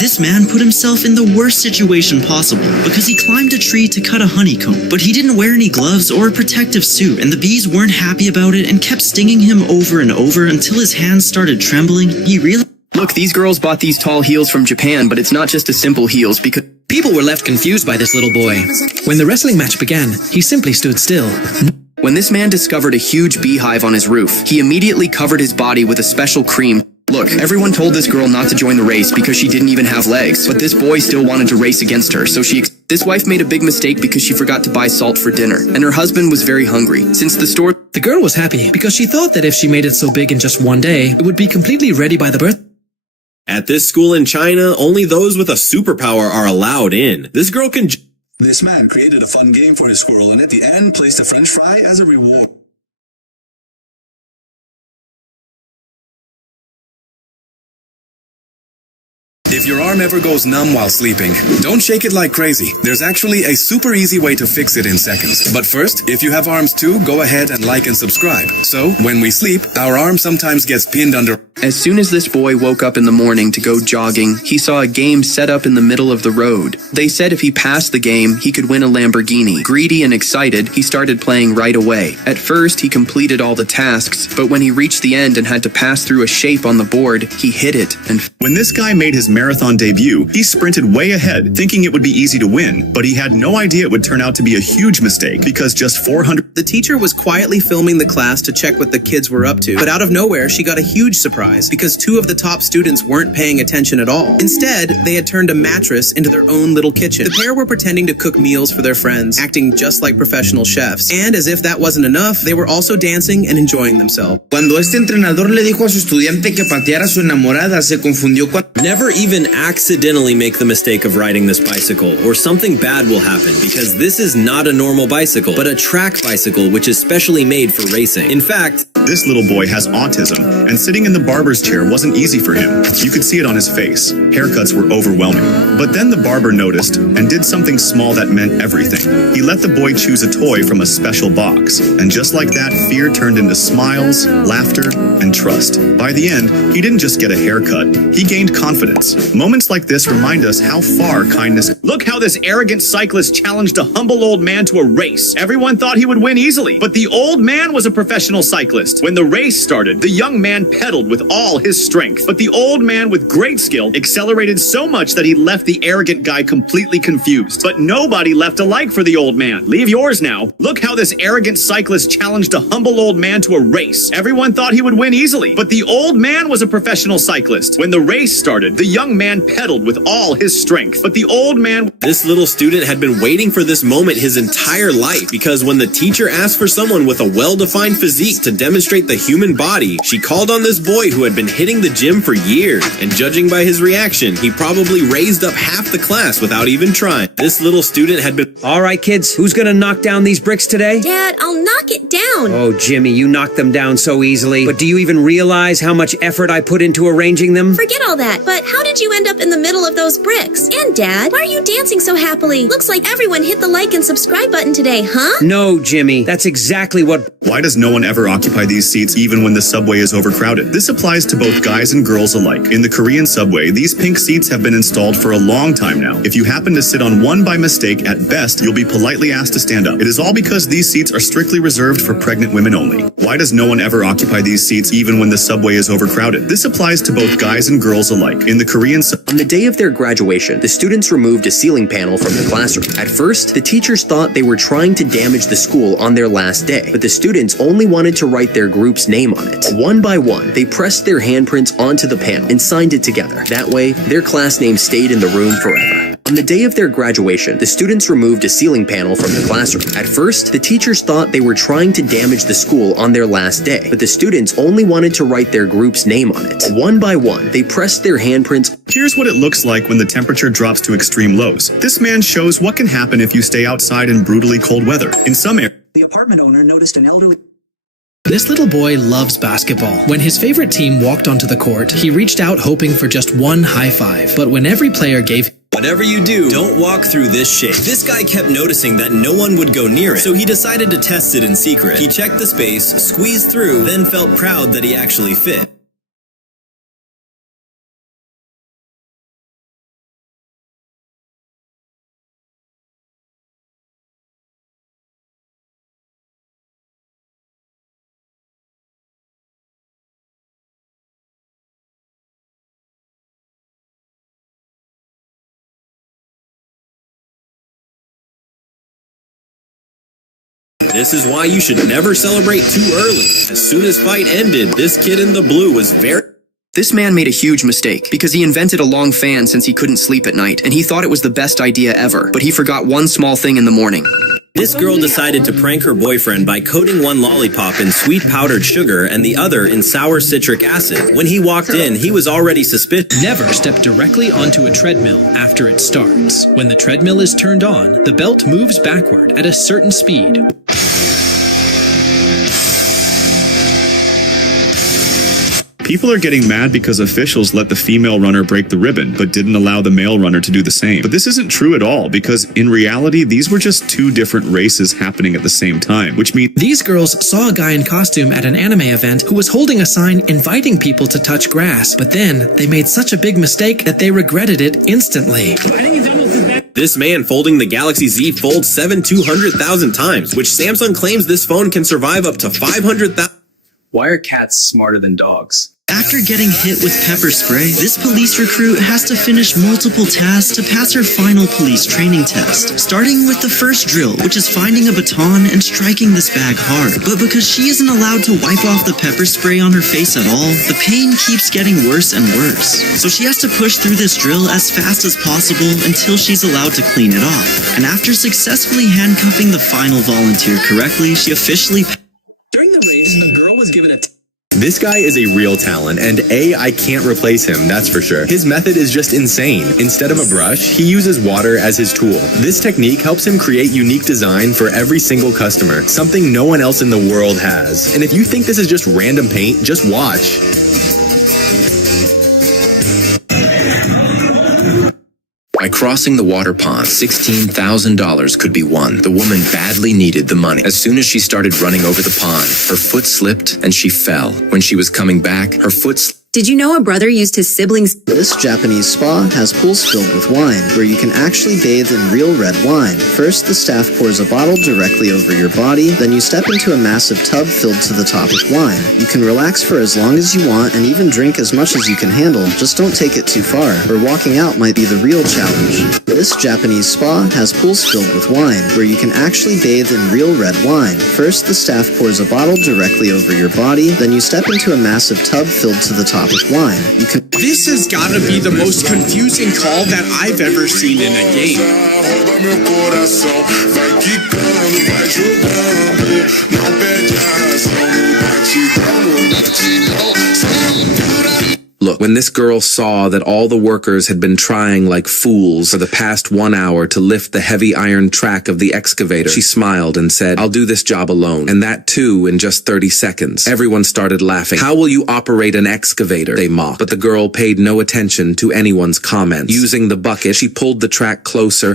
This man put himself in the worst situation possible because he climbed a tree to cut a honeycomb, but he didn't wear any gloves or a protective suit, and the bees weren't happy about it and kept stinging him over and over until his hands started trembling. He realized... Look, these girls bought these tall heels from Japan, but it's not just a simple heels because... People were left confused by this little boy. When the wrestling match began, he simply stood still. When this man discovered a huge beehive on his roof, he immediately covered his body with a special cream. Look, everyone told this girl not to join the race because she didn't even have legs, but this boy still wanted to race against her, so this wife made a big mistake because she forgot to buy salt for dinner, and her husband was very hungry. Since the store... The girl was happy because she thought that if she made it so big in just one day, it would be completely ready by the birth... At this school in China, only those with a superpower are allowed in. This girl can... This man created a fun game for his squirrel and at the end placed a french fry as a reward. If your arm ever goes numb while sleeping, don't shake it like crazy. There's actually a super easy way to fix it in seconds. But first, if you have arms too, go ahead and like and subscribe. So, when we sleep, our arm sometimes gets pinned under... As soon as this boy woke up in the morning to go jogging, he saw a game set up in the middle of the road. They said if he passed the game, he could win a Lamborghini. Greedy and excited, he started playing right away. At first, he completed all the tasks, but when he reached the end and had to pass through a shape on the board, he hit it and... When this guy made his marathon debut, he sprinted way ahead, thinking it would be easy to win, but he had no idea it would turn out to be a huge mistake because just 400... The teacher was quietly filming the class to check what the kids were up to, but out of nowhere, she got a huge surprise because 2 of the top students weren't paying attention at all. Instead, they had turned a mattress into their own little kitchen. The pair were pretending to cook meals for their friends, acting just like professional chefs. And as if that wasn't enough, they were also dancing and enjoying themselves. Cuando este entrenador le dijo a su estudiante que pateara a su enamorada, se confundió cuando... Never even accidentally make the mistake of riding this bicycle, or something bad will happen, because this is not a normal bicycle, but a track bicycle which is specially made for racing. In fact, this little boy has autism, and sitting in the barber's chair wasn't easy for him. You could see it on his face. Haircuts were overwhelming. But then the barber noticed and did something small that meant everything. He let the boy choose a toy from a special box. And just like that, fear turned into smiles, laughter, and trust. By the end, he didn't just get a haircut. He gained confidence. Moments like this remind us how far kindness... Look how this arrogant cyclist challenged a humble old man to a race. Everyone thought he would win easily, but the old man was a professional cyclist. When the race started, the young man pedaled with all his strength, but the old man with great skill accelerated so much that he left the arrogant guy completely confused. But nobody left a like for the old man. Leave yours now. Look how this arrogant cyclist challenged a humble old man to a race. Everyone thought he would win easily, but the old man was a professional cyclist. When the race started, the young man pedaled with all his strength, but the old man... This little student had been waiting for this moment his entire life, because when the teacher asked for someone with a well-defined physique to demonstrate the human body, she called on this boy who had been hitting the gym for years, and judging by his reaction, he probably raised up half the class without even trying. This little student had been... All right, kids, who's gonna knock down these bricks today? Dad, I'll knock it down. Oh, Jimmy, you knocked them down so easily. But do you even realize how much effort I put into arranging them? Forget all that. But how did you you end up in the middle of those bricks? And Dad, why are you dancing so happily? Looks like everyone hit the like and subscribe button today, huh? No, Jimmy, that's exactly what... Why does no one ever occupy these seats even when the subway is overcrowded? This applies to both guys and girls alike. In the Korean subway, these pink seats have been installed for a long time now. If you happen to sit on one by mistake, at best, you'll be politely asked to stand up. It is all because these seats are strictly reserved for pregnant women only. Why does no one ever occupy these seats even when the subway is overcrowded? This applies to both guys and girls alike. In the Korean On the day of their graduation, the students removed a ceiling panel from the classroom. At first, the teachers thought they were trying to damage the school on their last day, but the students only wanted to write their group's name on it. One by one, they pressed their handprints onto the panel and signed it together. That way, their class name stayed in the room forever. On the day of their graduation, the students removed a ceiling panel from the classroom. At first, the teachers thought they were trying to damage the school on their last day, but the students only wanted to write their group's name on it. One by one, they pressed their handprints. Here's what it looks like when the temperature drops to extreme lows. This man shows what can happen if you stay outside in brutally cold weather. In some areas, the apartment owner noticed an elderly... This little boy loves basketball. When his favorite team walked onto the court, he reached out hoping for just one high five. But when every player gave... Whatever you do, don't walk through this shape. This guy kept noticing that no one would go near it, so he decided to test it in secret. He checked the space, squeezed through, then felt proud that he actually fit. This is why you should never celebrate too early. As soon as fight ended, this kid in the blue was very... This man made a huge mistake because he invented a long fan since he couldn't sleep at night, and he thought it was the best idea ever, but he forgot one small thing in the morning. This girl decided to prank her boyfriend by coating one lollipop in sweet powdered sugar and the other in sour citric acid. When he walked in, he was already suspicious. Never step directly onto a treadmill after it starts. When the treadmill is turned on, the belt moves backward at a certain speed. People are getting mad because officials let the female runner break the ribbon, but didn't allow the male runner to do the same. But this isn't true at all, because in reality, these were just two different races happening at the same time, which means these girls saw a guy in costume at an anime event who was holding a sign inviting people to touch grass, but then they made such a big mistake that they regretted it instantly. This man folding the Galaxy Z Fold 7 200,000 times, which Samsung claims this phone can survive up to 500,000. Why are cats smarter than dogs? After getting hit with pepper spray, this police recruit has to finish multiple tasks to pass her final police training test. Starting with the first drill, which is finding a baton and striking this bag hard. But because she isn't allowed to wipe off the pepper spray on her face at all, the pain keeps getting worse and worse. So she has to push through this drill as fast as possible until she's allowed to clean it off. And after successfully handcuffing the final volunteer correctly, she officially... During the race, a girl was given a... This guy is a real talent, and I can't replace him, that's for sure. His method is just insane. Instead of a brush, he uses water as his tool. This technique helps him create unique design for every single customer, something no one else in the world has. And if you think this is just random paint, just watch. By crossing the water pond, $16,000 could be won. The woman badly needed the money. As soon as she started running over the pond, her foot slipped and she fell. When she was coming back, her foot Did you know a brother used his siblings? This Japanese spa has pools filled with wine, where you can actually bathe in real red wine. First, the staff pours a bottle directly over your body, then you step into a massive tub filled to the top with wine. You can relax for as long as you want and even drink as much as you can handle, just don't take it too far, or walking out might be the real challenge. This Japanese spa has pools filled with wine, where you can actually bathe in real red wine. First, the staff pours a bottle directly over your body, then you step into a massive tub filled to the top with wine. This has got to be the most confusing call that I've ever seen in a game. Look, When this girl saw that all the workers had been trying like fools for the past 1 hour to lift the heavy iron track of the excavator, she smiled and said, "I'll do this job alone." And that too in just 30 seconds. Everyone started laughing. "How will you operate an excavator?" they mocked. But the girl paid no attention to anyone's comments. Using the bucket, she pulled the track closer